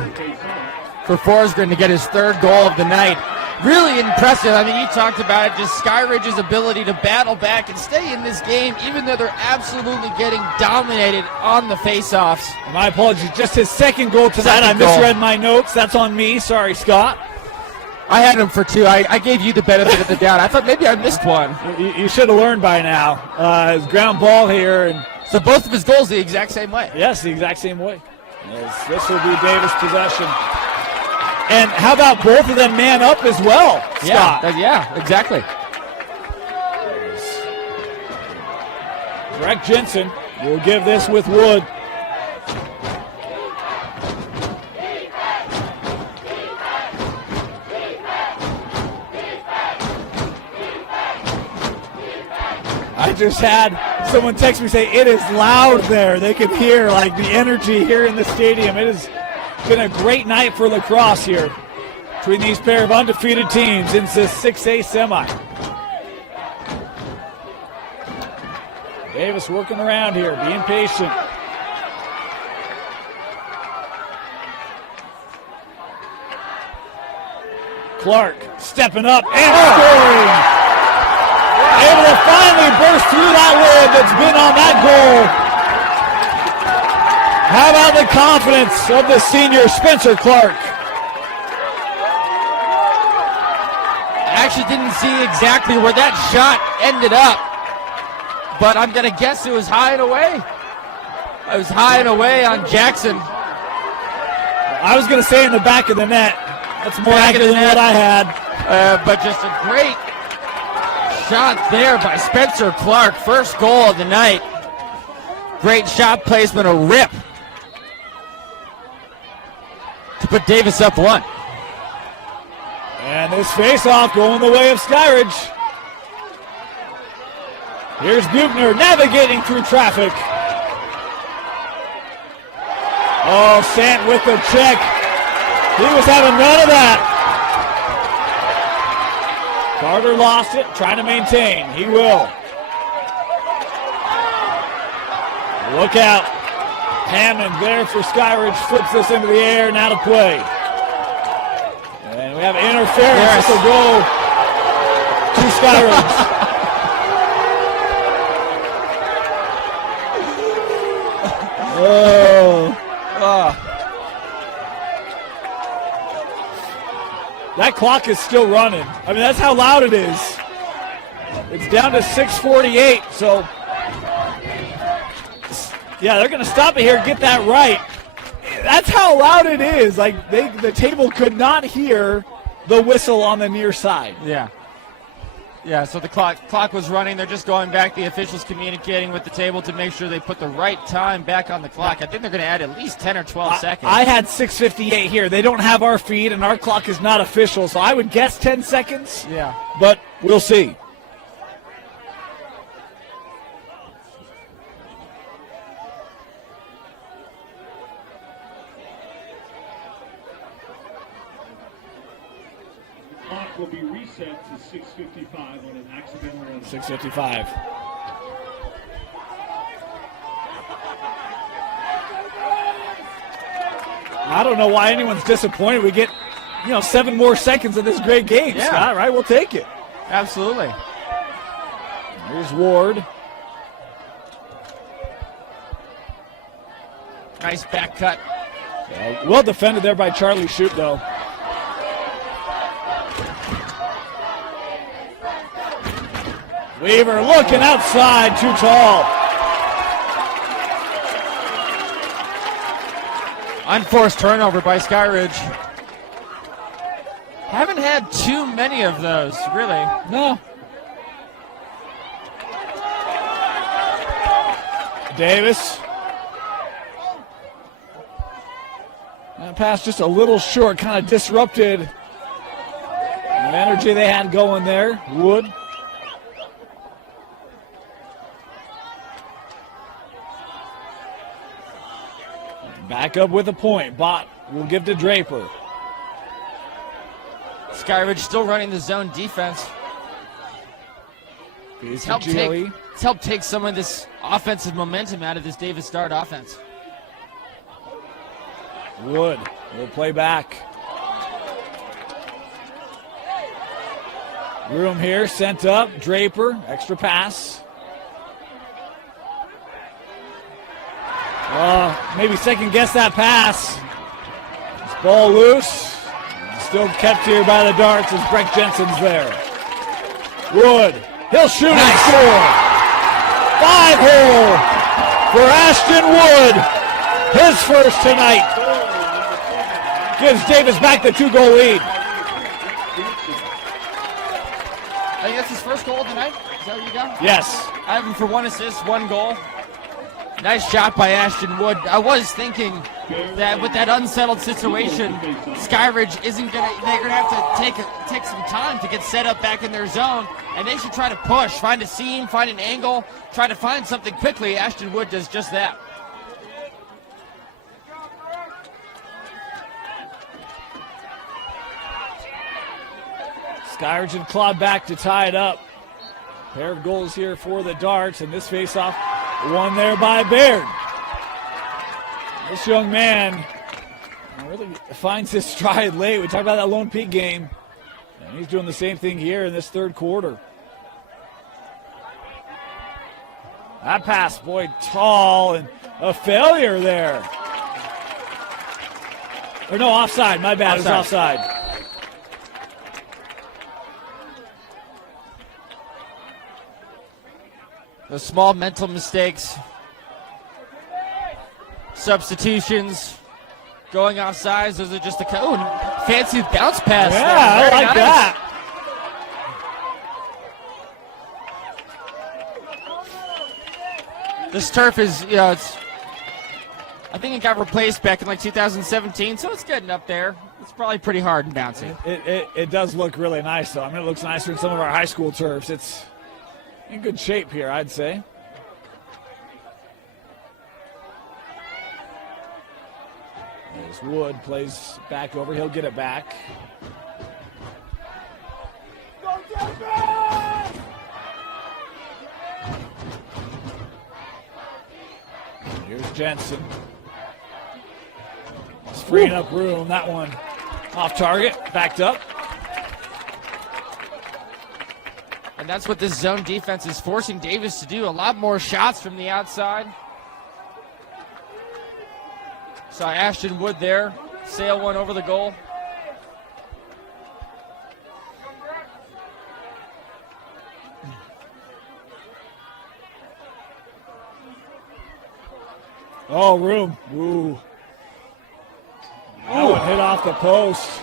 for Forsgren to get his third goal of the night. Really impressive. I mean, you talked about it, just Skyridge's ability to battle back and stay in this game, even though they're absolutely getting dominated on the face-offs. My apologies, just his second goal tonight. I misread my notes. That's on me. Sorry, Scott. I had him for 2. I gave you the benefit of the doubt. I thought maybe I missed one. You should have learned by now. His ground ball here. And so both of his goals the exact same way? Yes, the exact same way. This will be Davis' possession. And how about both of them man up as well, Scott? Yeah, exactly. Greg Jensen will give this with Wood. I just had someone text me say it is loud there. They can hear like the energy here in the stadium. It has been a great night for lacrosse here between these pair of undefeated teams in this 6A semi. Davis working around here, being patient. Clark stepping up and scoring. Able to finally burst through that lid that's been on that goal. How about the confidence of the senior Spencer Clark? I actually didn't see exactly where that shot ended up, but I'm going to guess it was high and away. It was high and away on Jackson. I was going to say in the back of the net. That's more accurate than what I had. But just a great shot there by Spencer Clark. First goal of the night. Great shot placement, a rip to put Davis up 1. And this face-off going the way of Skyridge. Here's Buchner navigating through traffic. Oh, Sant with the check. He was having none of that. Carter lost it, trying to maintain. He will. Look out. Hammond there for Skyridge. Flips this into the air. Now to play. And we have interference. This will go to Skyridge. That clock is still running. I mean, that's how loud it is. It's down to 6:48, so yeah, they're going to stop it here, get that right. That's how loud it is. Like the table could not hear the whistle on the near side. Yeah. Yeah, so the clock was running. They're just going back. The officials communicating with the table to make sure they put the right time back on the clock. I think they're going to add at least 10 or 12 seconds. I had 6:58 here. They don't have our feed, and our clock is not official, so I would guess 10 seconds. Yeah. But we'll see. Clock will be reset to 6:55 on an accidental run. 6:55. I don't know why anyone's disappointed. We get, 7 more seconds of this great game, Yeah. Scott, right? We'll take it. Absolutely. Here's Ward. Nice back cut. Well defended there by Charlie Shoup, though. Weaver looking outside, too tall. Unforced turnover by Skyridge. Haven't had too many of those, really. No. Davis. That pass just a little short, kind of disrupted the energy they had going there. Wood. Back up with a point. Bott will give to Draper. Skyridge still running the zone defense. It's helped take some of this offensive momentum out of this Davis Dart offense. Wood will play back. Room here, sent up. Draper, extra pass. Maybe second guess that pass. This ball loose. Still kept here by the Darts as Breck Jensen's there. Wood, he'll shoot and score. 5-hole for Ashton Wood. His first tonight. Gives Davis back the 2-goal lead. I think that's his first goal tonight. Is that what you got? Yes. I have him for 1 assist, 1 goal. Nice shot by Ashton Wood. I was thinking that with that unsettled situation, Skyridge they're gonna have to take some time to get set up back in their zone, and they should try to push, find a seam, find an angle, try to find something quickly. Ashton Wood does just that. Skyridge and clawed back to tie it up. Pair of goals here for the Darts, and this faceoff won there by Baird. This young man really finds his stride late. We talked about that Lone Peak game, and he's doing the same thing here in this third quarter. That pass, boy, tall, and a failure there. Or no, offside. My bad, it was offside. Those small mental mistakes, substitutions, going off sides, those are just fancy bounce pass. Yeah, there. I like that. This turf is, I think it got replaced back in like 2017, so it's getting up there. It's probably pretty hard and bouncy. It does look really nice, though. I mean, it looks nicer than some of our high school turfs. It's in good shape here, I'd say. As Wood plays back over, he'll get it back. Here's Jensen. He's freeing up room. That one off target, backed up. And that's what this zone defense is forcing Davis to do. A lot more shots from the outside. Saw Ashton Wood there, sail one over the goal. Oh, room. Ooh. That one hit off the post.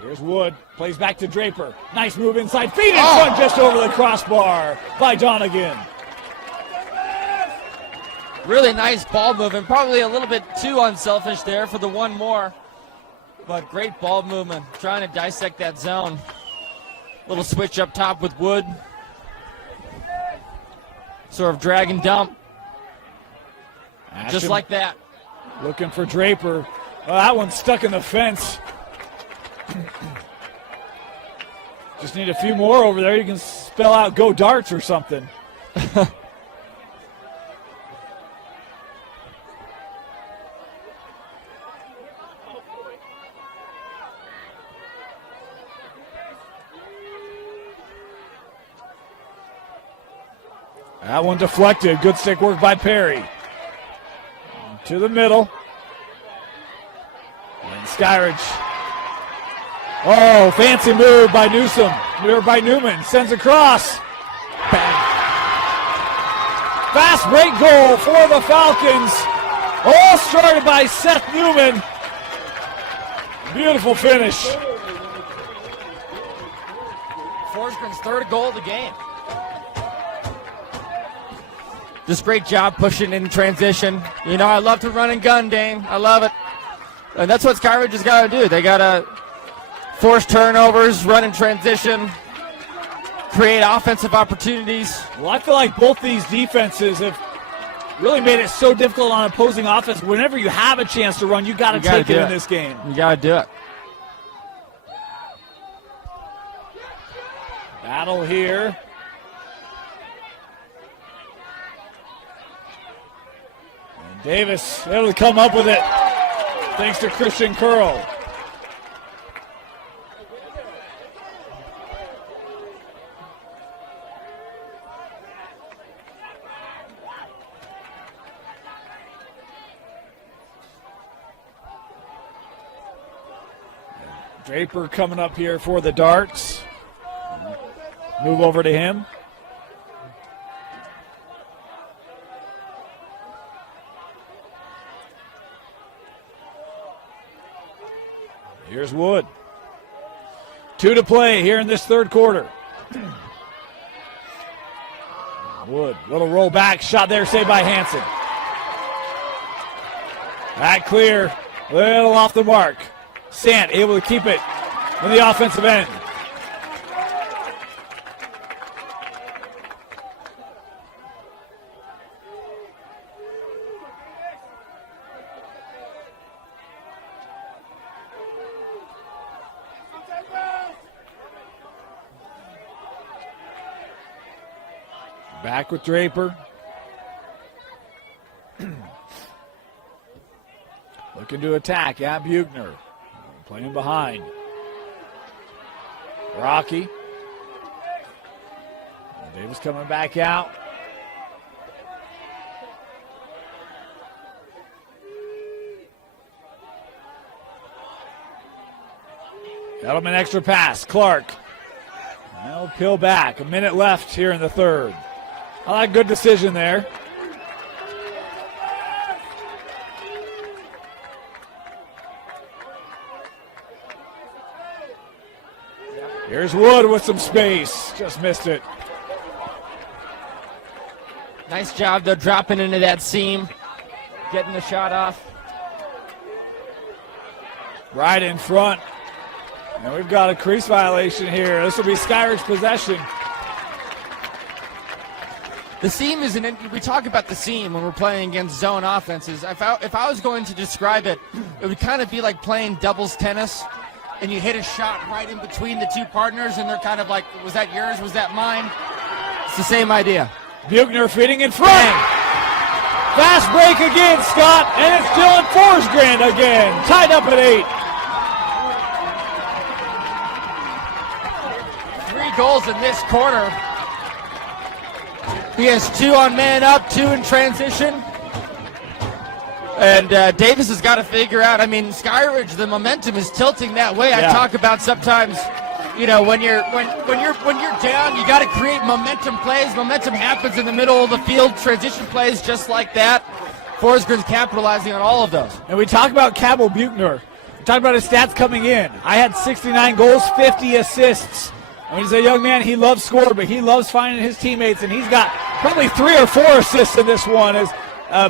Here's Wood. Plays back to Draper. Nice move inside. Feet in front just over the crossbar by Donegan. Really nice ball movement. Probably a little bit too unselfish there for the one more. But great ball movement. Trying to dissect that zone. Little switch up top with Wood. Sort of drag and dump. Just like that. Looking for Draper. Well, that one's stuck in the fence. Just need a few more over there. You can spell out "Go Darts" or something. That one deflected. Good stick work by Perry. To the middle. And Skyridge. Oh, fancy move by Newman. Sends across. Bang. Fast break goal for the Falcons. All started by Seth Newman. Beautiful finish. Forsgren's third goal of the game. Just great job pushing in transition. You know, I love to run and gun, Dane. I love it. And that's what Skyridge has got to do. They got to force turnovers, run in transition, create offensive opportunities. Well, I feel like both these defenses have really made it so difficult on opposing offense. Whenever you have a chance to run, you got to take it in this game. You got to do it. Battle here. And Davis able to come up with it thanks to Christian Curl. Draper coming up here for the darts. Move over to him. Here's Wood. 2 to play here in this third quarter. Wood, little roll back, shot there, saved by Hansen. That clear, little off the mark. Sant able to keep it in the offensive end. Back with Draper. Looking to attack at Buechner. Playing behind. Rocky. Davis coming back out. Edelman extra pass. Clark. Now peel back. A minute left here in the third. I like good decision there. Here's Wood with some space. Just missed it. Nice job, though, dropping into that seam, getting the shot off. Right in front. And we've got a crease violation here. This will be Skyridge possession. The seam is we talk about the seam when we're playing against zone offenses. If I was going to describe it, it would kind of be like playing doubles tennis, and you hit a shot right in between the two partners, and they're kind of like, was that yours? Was that mine? It's the same idea. Buechner feeding in front. Bang. Fast break again, Scott, and it's Dylan Forsgren again, tied up at 8. 3 goals in this quarter. He has 2 on man up, 2 in transition. And Davis has got to figure out. I mean, Skyridge, the momentum is tilting that way. I talk about sometimes, you know, when you're down, you got to create momentum plays. Momentum happens in the middle of the field. Transition plays just like that. Forest Green's capitalizing on all of those. And we talk about Cabell Buchner. We talk about his stats coming in. I had 69 goals, 50 assists. I mean, he's a young man. He loves scoring, but he loves finding his teammates, and he's got probably 3 or 4 assists in this one as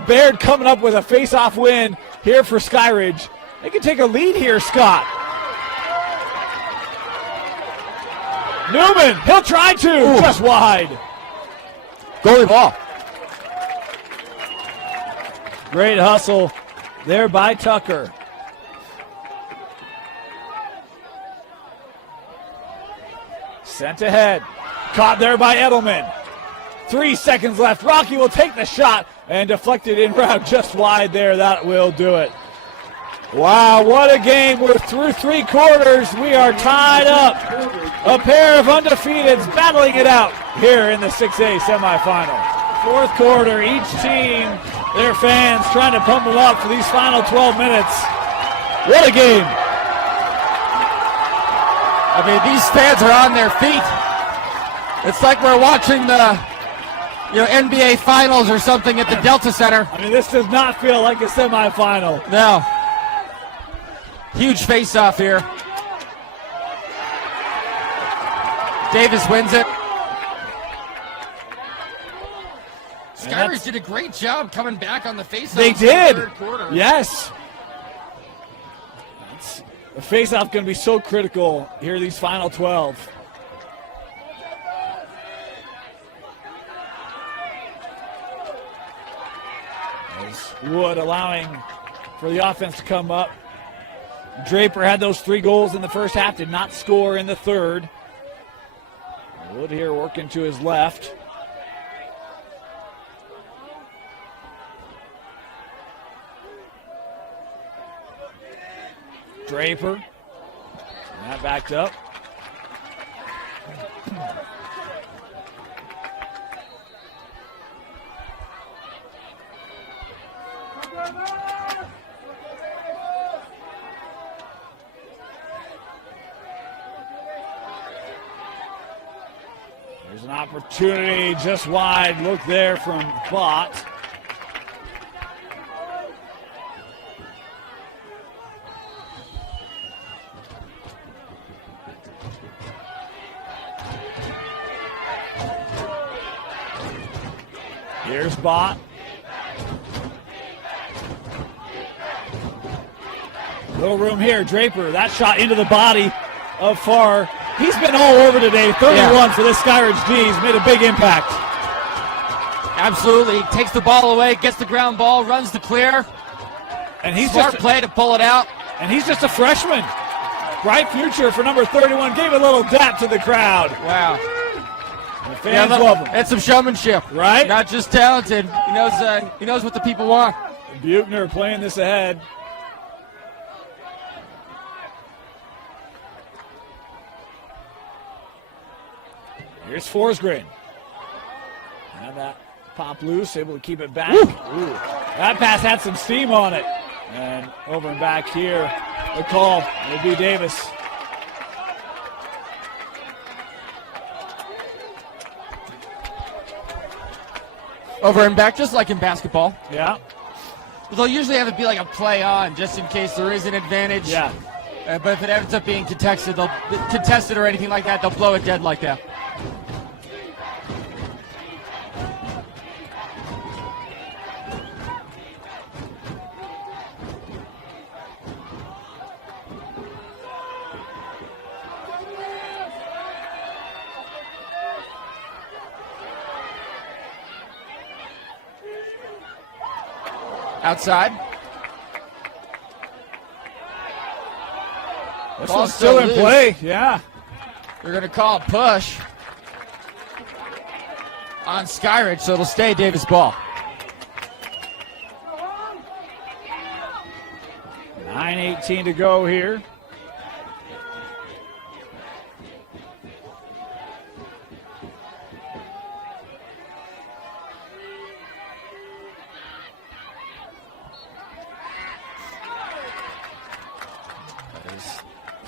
Baird coming up with a face-off win here for Skyridge. They can take a lead here, Scott. Newman, he'll try to, just wide. Goalie ball. Great hustle there by Tucker. Sent ahead. Caught there by Edelman. 3 seconds left. Rocky will take the shot and deflected in route just wide there. That will do it. Wow, what a game. We're through 3 quarters. We are tied up. A pair of undefeateds battling it out here in the 6A semifinal. 4th quarter, each team, their fans trying to pump them up for these final 12 minutes. What a game. I mean, these fans are on their feet. It's like we're watching the NBA Finals or something at the Delta Center. I mean, this does not feel like a semifinal. No. Huge face-off here. Davis wins it. Skyridge did a great job coming back on the face-off. They did. In the 3rd quarter. Yes. The face-off going to be so critical here, these final 12. As Wood allowing for the offense to come up. Draper had those 3 goals in the first half, did not score in the 3rd. Wood here working to his left. Draper. That backed up. There's an opportunity just wide. Look there from Bott. Here's Bott. Little room here. Draper, that shot into the body of Farr. He's been all over today. 31 for this Skyridge D. He's made a big impact. Absolutely. Takes the ball away, gets the ground ball, runs the clear. And he's Smart play to pull it out. And he's just a freshman. Bright future for number 31. Gave a little dap to the crowd. Wow. The fans love him. That's some showmanship. Right? Not just talented. He knows what the people want. Buchner playing this ahead. Here's Forsgren. And that pop loose, able to keep it back. Ooh. That pass had some steam on it. And over and back here, the call will be Davis. Over and back, just like in basketball. Yeah. But they'll usually have it be like a play on, just in case there is an advantage. Yeah. But if it ends up being contested or anything like that, they'll blow it dead like that. Outside. This one's still in play, yeah. They're going to call a push on Skyridge, so it'll stay Davis ball. 9:18 to go here.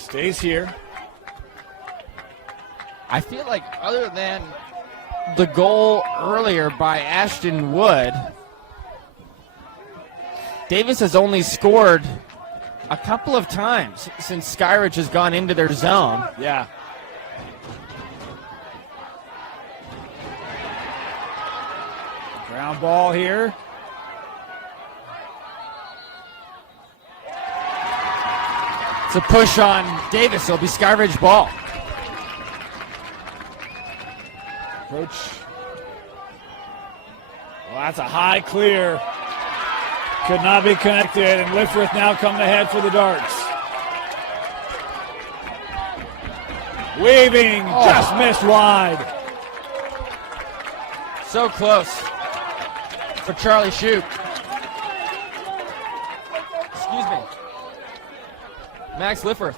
Stays here. I feel like other than the goal earlier by Ashton Wood, Davis has only scored a couple of times since Skyridge has gone into their zone. Yeah. Ground ball here. It's a push on Davis. It'll be Skyridge ball. Approach. Well, that's a high clear. Could not be connected, and Lifrith now coming ahead for the darts. Weaving, just missed wide. So close for Charlie Shoup. Excuse me. Max Lifrith.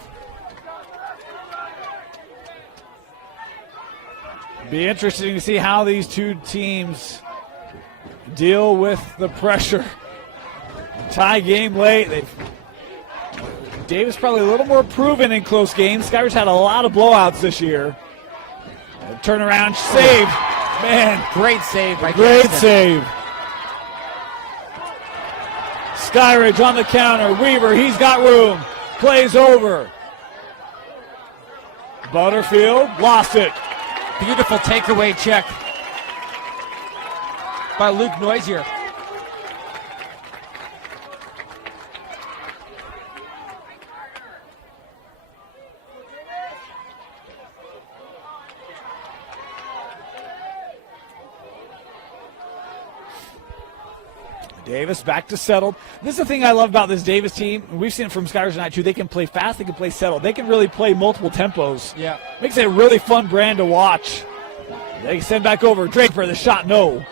Be interesting to see how these two teams deal with the pressure. Tie game late. Davis probably a little more proven in close games. Skyridge had a lot of blowouts this year. Turnaround save. Man. Great save by Great Gaston. save. Skyridge on the counter. Weaver, he's got room. Plays over. Butterfield lost it. Beautiful takeaway check by Luke Noisier. Davis back to settled. This is the thing I love about this Davis team. We've seen it from Skyridge tonight too. They can play fast. They can play settled. They can really play multiple tempos. Yeah. Makes it a really fun brand to watch. They send back over. Draper, the shot, no.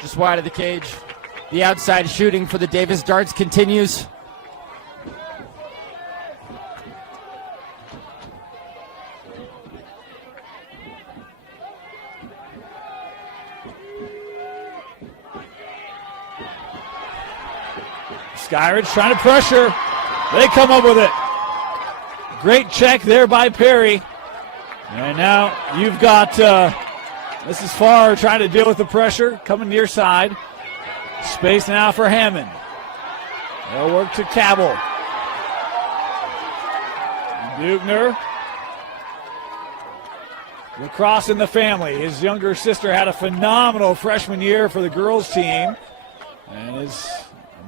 Just wide of the cage. The outside shooting for the Davis Darts continues. Skyridge trying to pressure. They come up with it. Great check there by Perry. And now you've got this is Farr trying to deal with the pressure. Coming near side. Space now for Hammond. They'll work to Cabell. Buchner. Lacrosse in the family. His younger sister had a phenomenal freshman year for the girls team. And is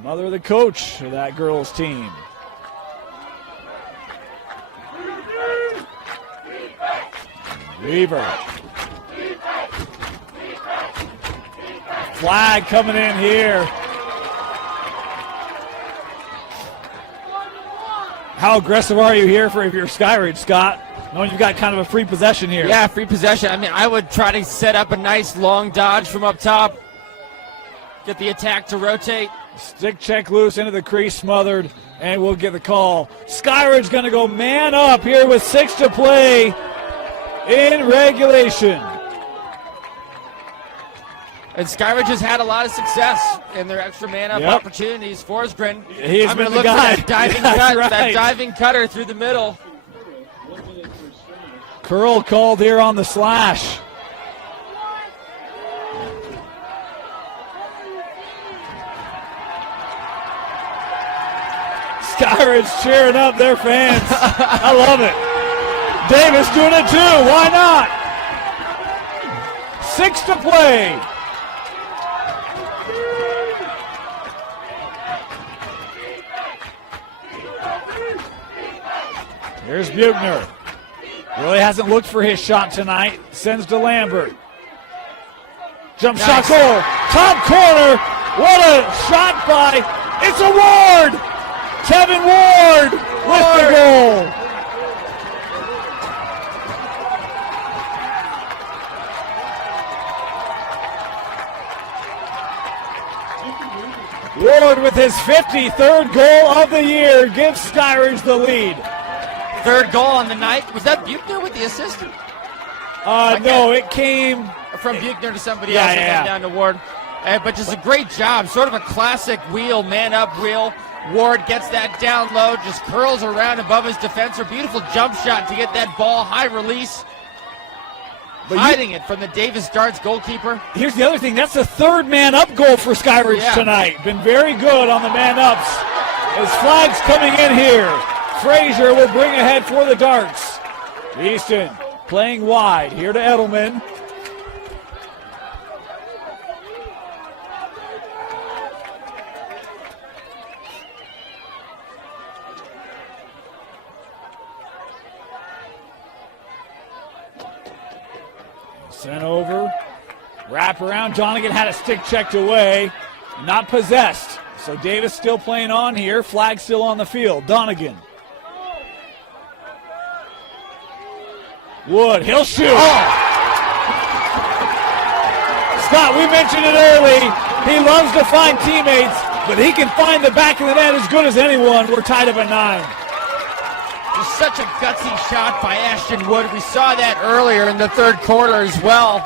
mother of the coach of that girls team. Weaver. Flag coming in here. How aggressive are you here if you're Skyridge, Scott? Knowing you've got kind of a free possession here. Yeah, free possession. I mean, I would try to set up a nice long dodge from up top. Get the attack to rotate. Stick check loose into the crease, smothered, and we'll get the call. Skyridge going to go man up here with 6 to play in regulation. And Skyridge has had a lot of success in their extra man-up opportunities. Forsgren, He has I'm been going to the look guy. for that diving That's cut, right. that diving cutter through the middle. Curl called here on the slash. Skyridge cheering up their fans. I love it. Davis doing it too. Why not? 6 to play. Here's Buchner. Really hasn't looked for his shot tonight. Sends to Lambert. Jump shot goal. Top corner. What a shot by. It's a Ward. Kevin Ward with the goal. Ward with his 53rd goal of the year gives Skyridge the lead. Third goal on the night. Was that Buchner with the assist? No, it came from Buchner to somebody else and then down to Ward. But just a great job. Sort of a classic wheel, man-up wheel. Ward gets that down low, just curls around above his defender. Beautiful jump shot to get that ball, high release. Hiding it from the Davis Darts goalkeeper. Here's the other thing. That's the third man-up goal for Skyridge tonight. Been very good on the man-ups. As flags coming in here. Frazier will bring ahead for the Darts. Easton playing wide. Here to Edelman. Sent over. Wrap around. Donegan had a stick checked away. Not possessed. So Davis still playing on here. Flag still on the field. Donegan. Wood. He'll shoot. Oh. Scott, we mentioned it early. He loves to find teammates, but he can find the back of the net as good as anyone. We're tied up at 9. Just such a gutsy shot by Ashton Wood. We saw that earlier in the third quarter as well.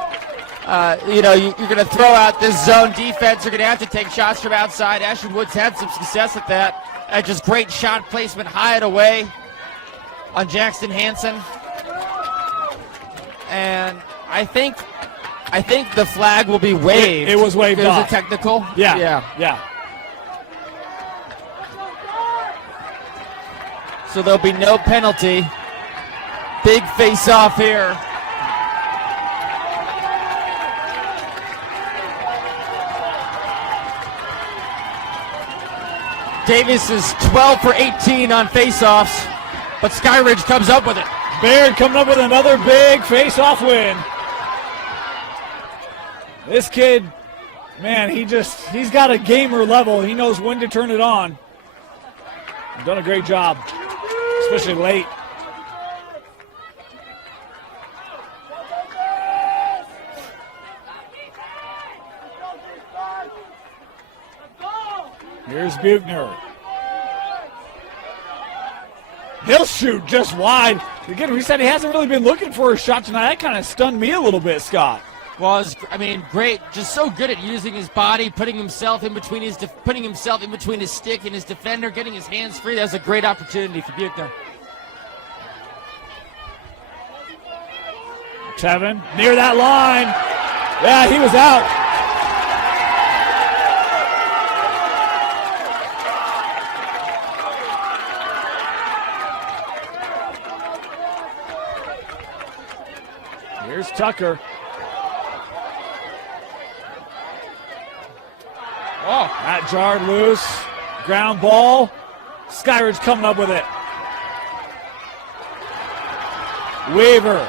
You're going to throw out this zone defense. You're going to have to take shots from outside. Ashton Wood's had some success at that. Just great shot placement, high and away on Jackson Hansen. And I think the flag will be waved. It was waved off. It was a technical. Yeah. So there'll be no penalty. Big face-off here. Davis is 12 for 18 on face-offs, but Skyridge comes up with it. Baird coming up with another big face-off win. This kid, man, he's got a gamer level. He knows when to turn it on. Done a great job, especially late. Here's Buchner. He'll shoot just wide. Again, we said he hasn't really been looking for a shot tonight. That kind of stunned me a little bit, Scott. Well, great. Just so good at using his body, putting himself in between his stick and his defender, getting his hands free. That was a great opportunity for Buchner. Tevin near that line. Yeah, he was out. Here's Tucker. Oh, that jarred loose. Ground ball. Skyridge coming up with it. Weaver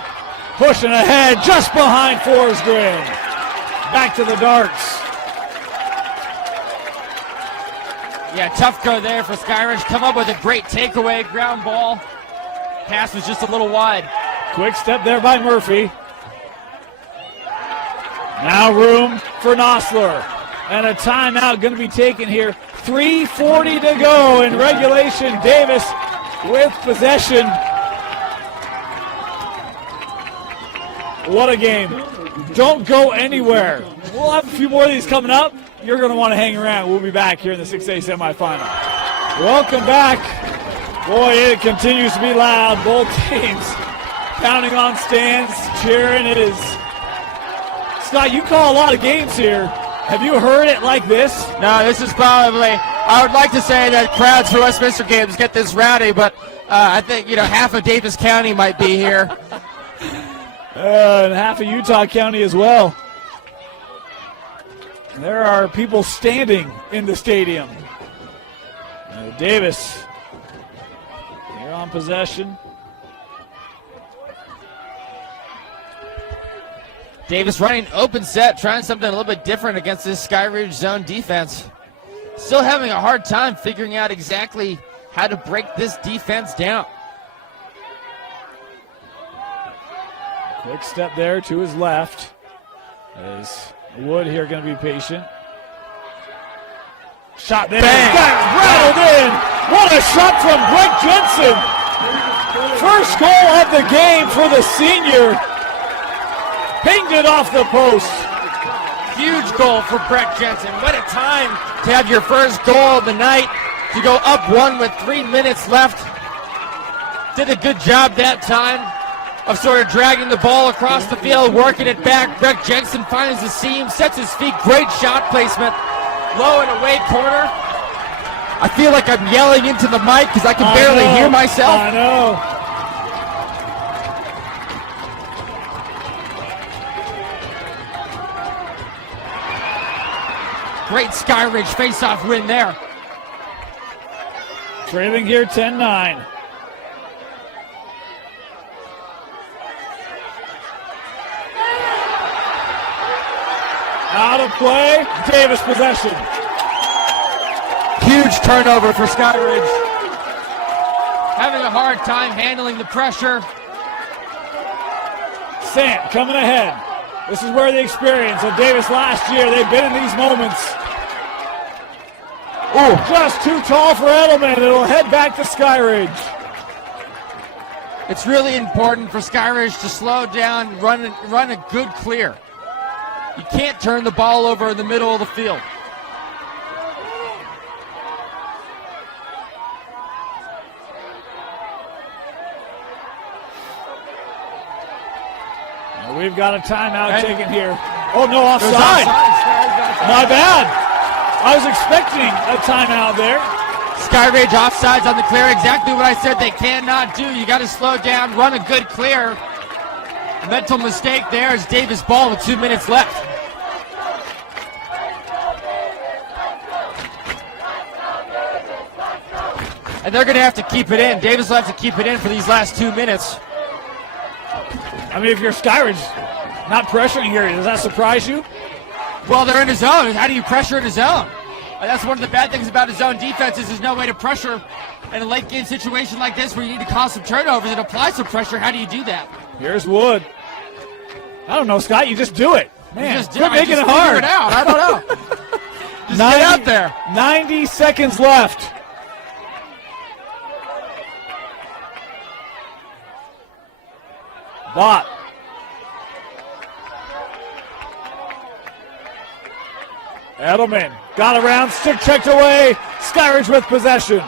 pushing ahead just behind Forsgren. Back to the Darts. Yeah, tough go there for Skyridge. Come up with a great takeaway. Ground ball. Pass was just a little wide. Quick step there by Murphy. Now room for Nosler. And a timeout going to be taken here. 3:40 to go in regulation. Davis with possession. What a game. Don't go anywhere. We'll have a few more of these coming up. You're going to want to hang around. We'll be back here in the 6A semifinal. Welcome back. Boy, it continues to be loud. Both teams pounding on stands, cheering. It is. Scott, you call a lot of games here. Have you heard it like this? No, this is probably, I would like to say that crowds for Westminster games get this rowdy, but I think, half of Davis County might be here. And half of Utah County as well. There are people standing in the stadium. Davis here on possession. Davis running open set, trying something a little bit different against this Skyridge zone defense. Still having a hard time figuring out exactly how to break this defense down. Quick step there to his left. Is Wood here going to be patient? Shot there. Got rattled in. What a shot from Greg Jensen. First goal of the game for the senior. Pinged it off the post. Huge goal for Brett Jensen. What a time to have your first goal of the night. to go up 1 with 3 minutes left. Did a good job that time of sort of dragging the ball across the field, working it back. Greg Jensen finds the seam, sets his feet, great shot placement. Low and away corner. I feel like I'm yelling into the mic because I can barely hear myself. I know. Great Skyridge face-off win there. Trailing here 10-9. Out of play, Davis possession. Huge turnover for Skyridge. Having a hard time handling the pressure. Sant coming ahead. This is where the experience of Davis last year, they've been in these moments. Oh, just too tall for Edelman. It'll head back to Skyridge. It's really important for Skyridge to slow down, run a good clear. You can't turn the ball over in the middle of the field. We've got a timeout taken here. Oh, no, offside. My bad. I was expecting a timeout there. Skyridge offsides on the clear. Exactly what I said they cannot do. You got to slow down, run a good clear. Mental mistake there as Davis ball with 2 minutes left. And they're going to have to keep it in. Davis will have to keep it in for these last 2 minutes. I mean, if you're Skyridge not pressuring here, does that surprise you? Well, they're in a zone. How do you pressure in a zone? That's one of the bad things about a zone defense is there's no way to pressure in a late game situation like this where you need to cause some turnovers and apply some pressure. How do you do that? Here's Wood. I don't know, Scott. You just do it. Man, just quit making it hard. It out. I don't know. Just get out there. 90 seconds left. Bot. Edelman got around, stick checked away. Skyridge with possession.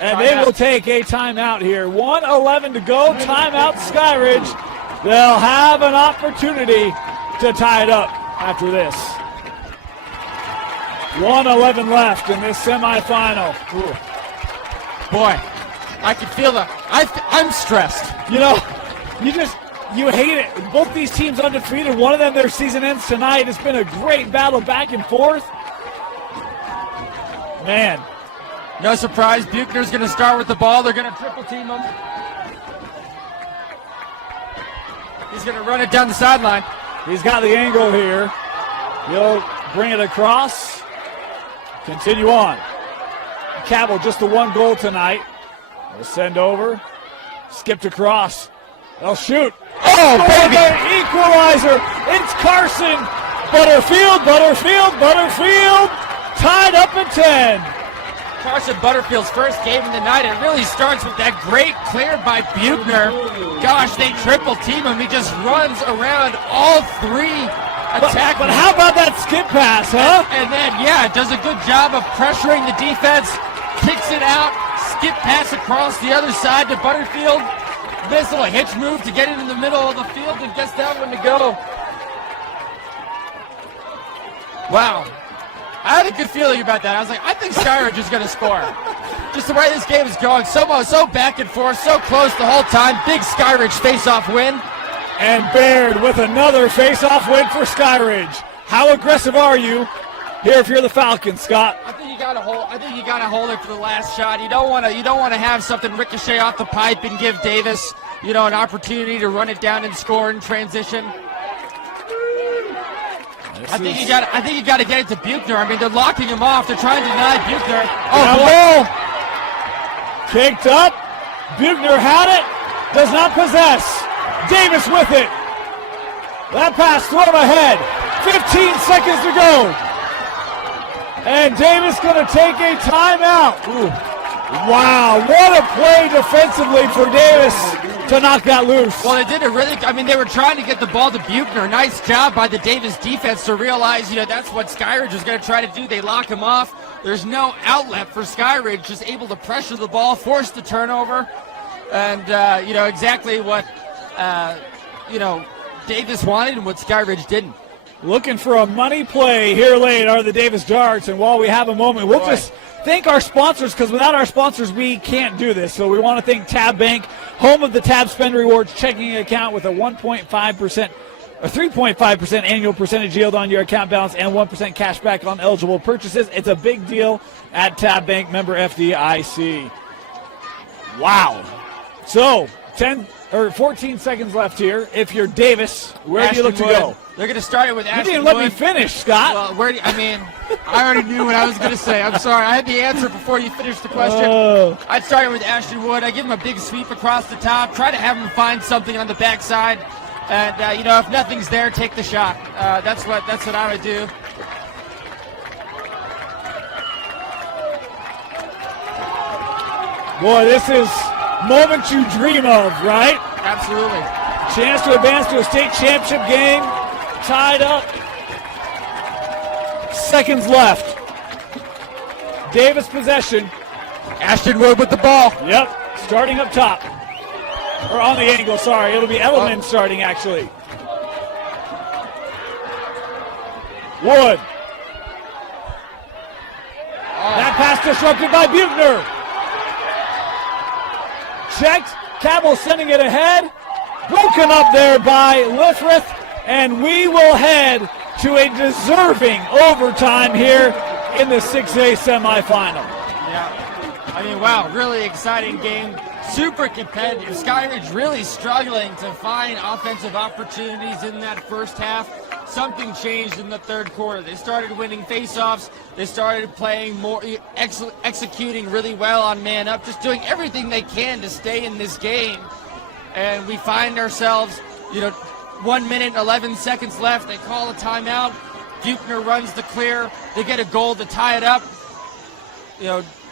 And they will take a timeout here. 1:11 to go. Timeout, Skyridge. They'll have an opportunity to tie it up after this. 1:11 left in this semifinal. Ooh. Boy, I can feel the. I'm stressed. You know, you hate it. Both these teams undefeated. One of them, their season ends tonight. It's been a great battle back and forth. Man. No surprise, Buchner's going to start with the ball. They're going to triple team him. He's going to run it down the sideline. He's got the angle here. He'll bring it across. Continue on. Cabell just the one goal tonight. We'll send over. Skipped across. They'll shoot. Oh, baby! Equalizer. It's Carson. Butterfield. Tied up at 10. Carson Butterfield's first game of the night. It really starts with that great clear by Buchner. Gosh, they triple team him. He just runs around all three attackers. But how about that skip pass, huh? And then, yeah, does a good job of pressuring the defense. Kicks it out. Skip pass across the other side to Butterfield. This little hitch move to get it in the middle of the field and gets that one to go. Wow. I had a good feeling about that. I was like, I think Skyridge is going to score. Just the way this game is going, so back and forth, so close the whole time. Big Skyridge face-off win. And Baird with another face-off win for Skyridge. How aggressive are you here if you're the Falcons, Scott? I think you got to hold it for the last shot. You don't want to have something ricochet off the pipe and give Davis, an opportunity to run it down and score in transition. I think you got to get it to Buchner. I mean, they're locking him off. They're trying to deny Buchner. Oh, boy. Kicked up. Buchner had it. Does not possess. Davis with it. That pass thrown ahead. 15 seconds to go. And Davis going to take a timeout. Ooh. Wow, what a play defensively for Davis to knock that loose. Well, they did they were trying to get the ball to Buchner. Nice job by the Davis defense to realize, that's what Skyridge was going to try to do. They lock him off. There's no outlet for Skyridge, just able to pressure the ball, force the turnover, and, exactly what, Davis wanted and what Skyridge didn't. Looking for a money play here late are the Davis Darts, and while we have a moment, we'll just thank our sponsors, because without our sponsors, we can't do this. So we want to thank Tab Bank, home of the Tab Spend Rewards checking account with a 1.5% or 3.5% annual percentage yield on your account balance and 1% cash back on eligible purchases. It's a big deal at Tab Bank, member FDIC. Wow. So 14 seconds left here. If you're Davis, where do you look to go? They're going to start it with Ashton You didn't let Wood. me finish, Scott. Well, I already knew what I was going to say. I'm sorry. I had the answer before you finished the question. I'd start it with Ashton Wood. I give him a big sweep across the top. Try to have him find something on the backside. And, if nothing's there, take the shot. That's what I would do. Boy, this is moment you dream of, right? Absolutely. Chance to advance to a state championship game. Tied up. Seconds left. Davis possession. Ashton Wood with the ball. Yep, starting up top. Or on the angle, sorry. It'll be Edelman starting, actually. Wood. That pass disrupted by Buchner. Checked. Cabell sending it ahead. Broken up there by Lifrith. And we will head to a deserving overtime here in the 6A semifinal. Yeah. Wow, really exciting game. Super competitive. Skyridge really struggling to find offensive opportunities in that first half. Something changed in the third quarter. They started winning faceoffs. They started playing more, executing really well on man up, just doing everything they can to stay in this game. And we find ourselves, 1 minute, 11 seconds left. They call a timeout. Buchner runs the clear. They get a goal to tie it up.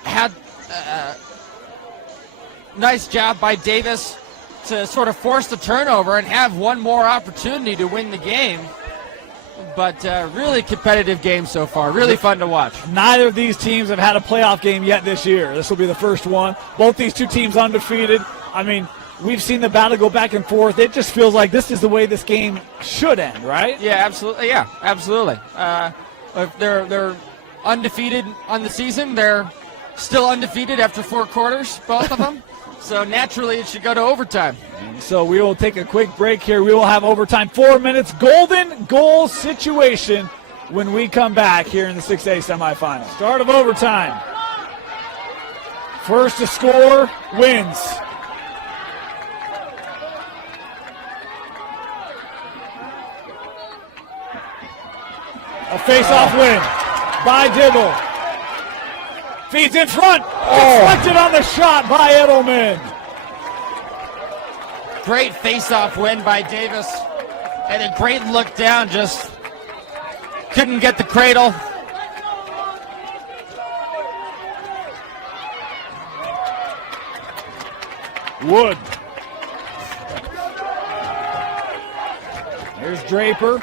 Had nice job by Davis to sort of force the turnover and have one more opportunity to win the game. But really competitive game so far. Really fun to watch. Neither of these teams have had a playoff game yet this year. This will be the first one. Both these two teams undefeated. We've seen the battle go back and forth. It just feels like this is the way this game should end, right? Yeah, absolutely. Yeah, absolutely. If they're undefeated on the season, they're still undefeated after 4 quarters, both of them. So naturally, it should go to overtime. So we will take a quick break here. We will have overtime. 4 minutes, golden goal situation when we come back here in the 6A semifinal. Start of overtime. First to score wins. A face-off win by Dibble. Feeds in front. Deflected on the shot by Edelman. Great face-off win by Davis. And a great look down, just couldn't get the cradle. Wood. There's Draper.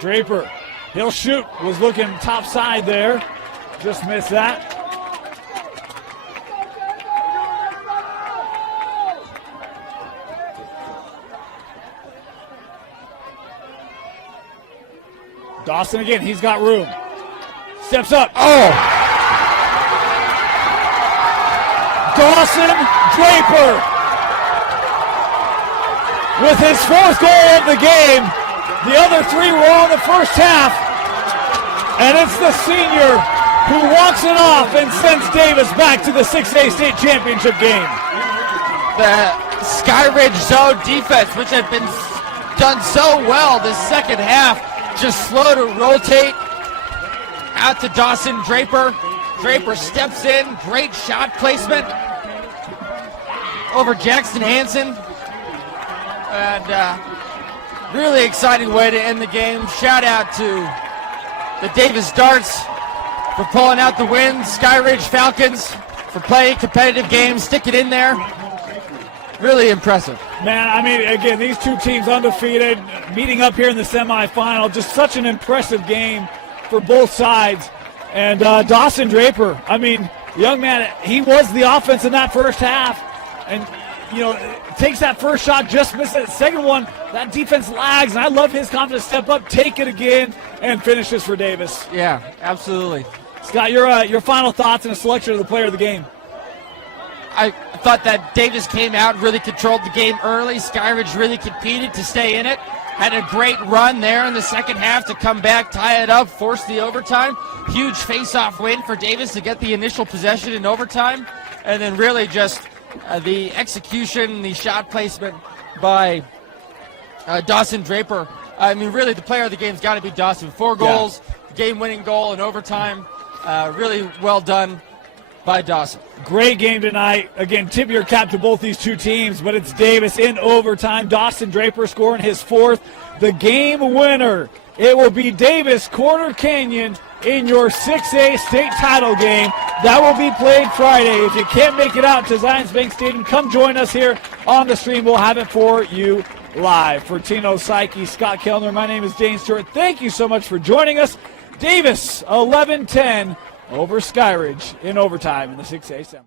Draper, he'll shoot, was looking top side there. Just missed that. Dawson again, he's got room. Steps up. Oh! Dawson Draper with his 4th goal of the game. The other 3 were on the first half. And it's the senior who walks it off and sends Davis back to the 6A state championship game. The Skyridge zone defense, which had been done so well this second half, just slow to rotate out to Dawson Draper. Draper steps in, great shot placement over Jackson Hansen. And really exciting way to end the game. Shout out to the Davis Darts for pulling out the win. Skyridge Falcons for playing competitive games, sticking in there. Really impressive. Man, I mean, again, these two teams undefeated, meeting up here in the semifinal. Just such an impressive game for both sides. And Dawson Draper, I mean, young man, he was the offense in that first half. And, you know, takes that first shot, just missed it. Second one, that defense lags. And I love his confidence. Step up, take it again, and finish this for Davis. Yeah, absolutely. Scott, your final thoughts and a selection of the player of the game. I thought that Davis came out, really controlled the game early. Skyridge really competed to stay in it. Had a great run there in the second half to come back, tie it up, force the overtime. Huge face-off win for Davis to get the initial possession in overtime. And then really just the execution, the shot placement by Dawson Draper. I mean, really the player of the game's got to be Dawson. 4 goals, game-winning goal in overtime. Really well done by Dawson. Great game tonight. Again, tip your cap to both these two teams, but it's Davis in overtime. Dawson Draper scoring his 4th. The game winner, it will be Davis Corner Canyon in your 6A state title game. That will be played Friday. If you can't make it out to Zions Bank Stadium, come join us here on the stream. We'll have it for you live. For Tino Psyche, Scott Kellner, my name is Dane Stewart. Thank you so much for joining us. Davis 11-10 over Skyridge in overtime in the 6A semi.